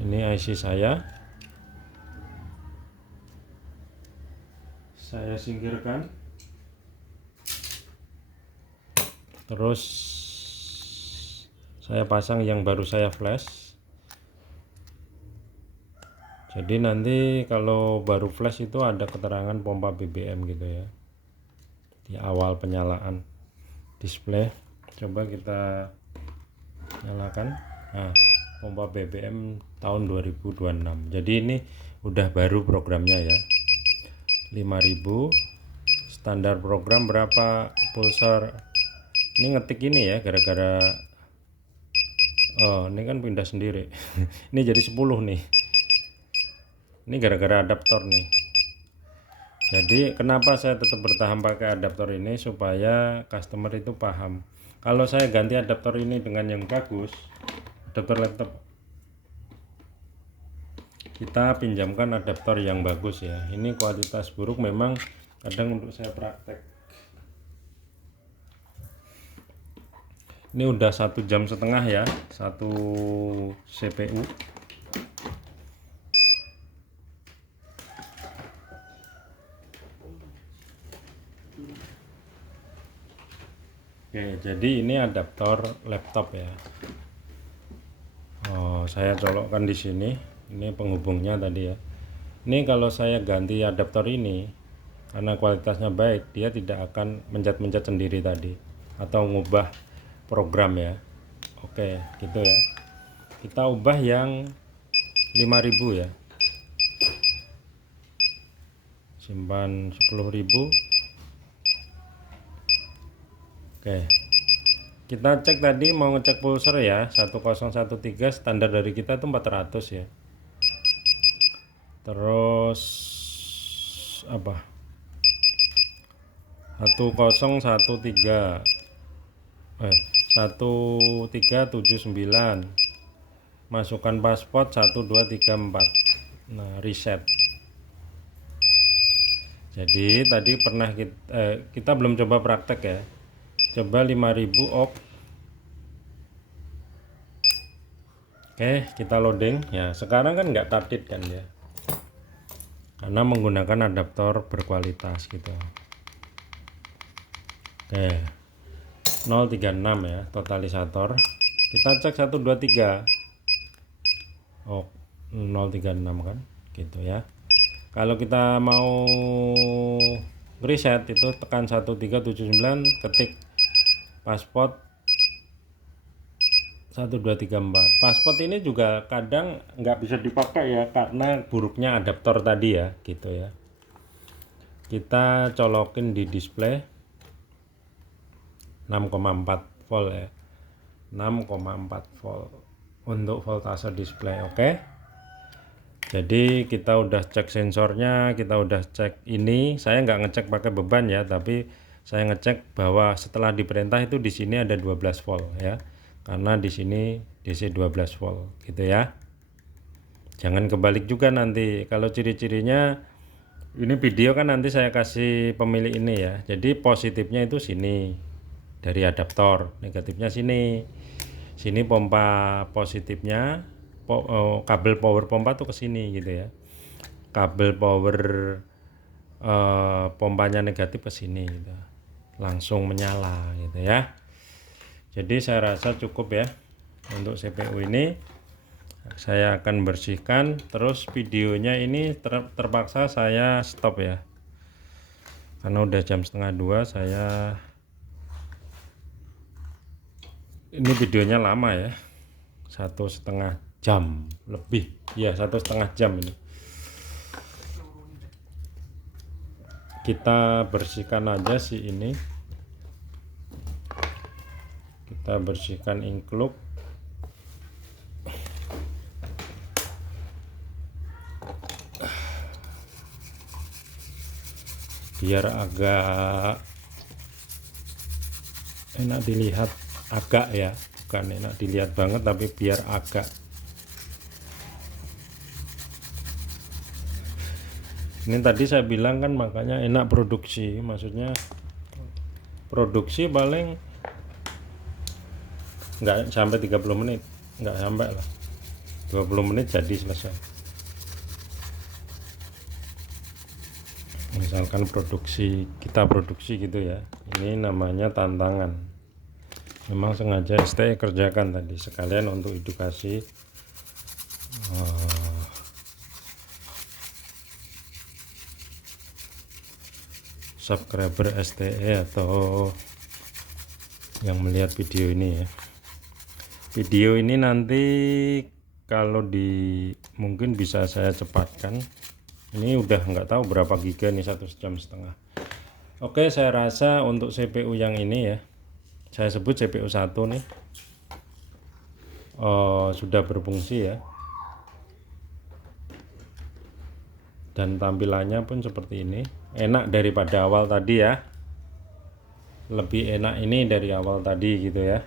Ini IC saya. Saya singkirkan. Terus saya pasang yang baru saya flash. Jadi nanti kalau baru flash itu ada keterangan pompa BBM gitu ya, di awal penyalaan display. Coba kita nyalakan. Nah, pompa BBM tahun 2026. Jadi ini udah baru programnya ya, 5000. Standar program berapa pulsar. Ini ngetik ini ya, gara-gara ini kan pindah sendiri. Ini jadi 10 nih. Ini gara-gara adaptor nih. Jadi kenapa saya tetap bertahan pakai adaptor ini, supaya customer itu paham. Kalau saya ganti adaptor ini dengan yang bagus, adaptor laptop, kita pinjamkan adaptor yang bagus ya. Ini kualitas buruk memang kadang untuk saya praktek. Ini udah 1,5 jam ya, satu CPU. Oke, jadi ini adaptor laptop ya. Saya colokkan di sini. Ini penghubungnya tadi ya. Ini kalau saya ganti adaptor ini, karena kualitasnya baik, dia tidak akan mencet-mencet sendiri tadi atau ngubah program ya. Oke, gitu ya. Kita ubah yang 5000 ya. Simpan 10.000. Oke. Kita cek tadi, mau ngecek pulser ya, 1013. Standar dari kita itu 400 ya. Terus apa, 1379, masukkan password 1234. Nah, reset. Jadi tadi pernah kita belum coba praktek ya. Coba 5000 off. Oke, kita loading ya. Sekarang kan nggak update kan ya, karena menggunakan adaptor berkualitas gitu. Oke, 036 ya totalisator. Kita cek 123. Oh, 036 kan gitu ya. Kalau kita mau reset itu tekan 1379, ketik password 1234. Password ini juga kadang nggak bisa dipakai ya, karena buruknya adaptor tadi ya gitu ya. Kita colokin di display 6,4 volt ya, 6,4 volt untuk voltase display. Oke, jadi kita udah cek sensornya, kita udah cek ini. Saya nggak ngecek pakai beban ya, tapi saya ngecek bahwa setelah diperintah itu di sini ada 12 volt ya, karena di sini DC 12 volt gitu ya. Jangan kebalik juga nanti. Kalau ciri-cirinya, ini video kan nanti saya kasih pemilik ini ya. Jadi positifnya itu sini dari adaptor, negatifnya sini. Sini pompa positifnya, kabel power pompa tuh ke sini gitu ya. Kabel power pompanya negatif ke sini gitu. Langsung menyala gitu ya. Jadi saya rasa cukup ya untuk CPU ini. Saya akan bersihkan, terus videonya ini terpaksa saya stop ya, karena udah jam 1:30. Saya ini videonya lama ya, 1,5 jam lebih ya, 1,5 jam ini. Kita bersihkan aja sih ini, kita bersihkan include biar agak enak dilihat, agak ya, bukan enak dilihat banget tapi biar agak. Ini tadi saya bilang kan makanya enak produksi, maksudnya produksi paling nggak sampai 30 menit, nggak sampai lah 20 menit jadi selesai. Misalkan kita produksi gitu ya, ini namanya tantangan. Memang sengaja STE kerjakan tadi sekalian untuk edukasi subscriber STE atau yang melihat video ini ya. Video ini nanti kalau mungkin bisa saya cepatkan. Ini udah nggak tahu berapa giga nih, 1,5 jam. Oke, saya rasa untuk CPU yang ini ya, saya sebut CPU 1 nih, sudah berfungsi ya, dan tampilannya pun seperti ini. Enak daripada awal tadi ya, lebih enak ini dari awal tadi gitu ya.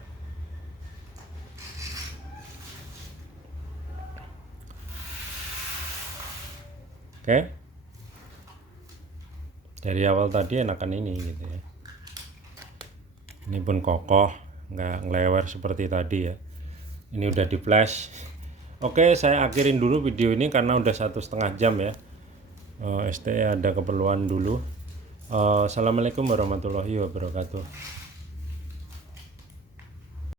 Oke, dari awal tadi enakan ini gitu ya. Ini pun kokoh, nggak ngelewer seperti tadi ya. Ini udah di flash. Oke, saya akhirin dulu video ini karena udah 1,5 jam ya. STE ada keperluan dulu. Assalamualaikum warahmatullahi wabarakatuh.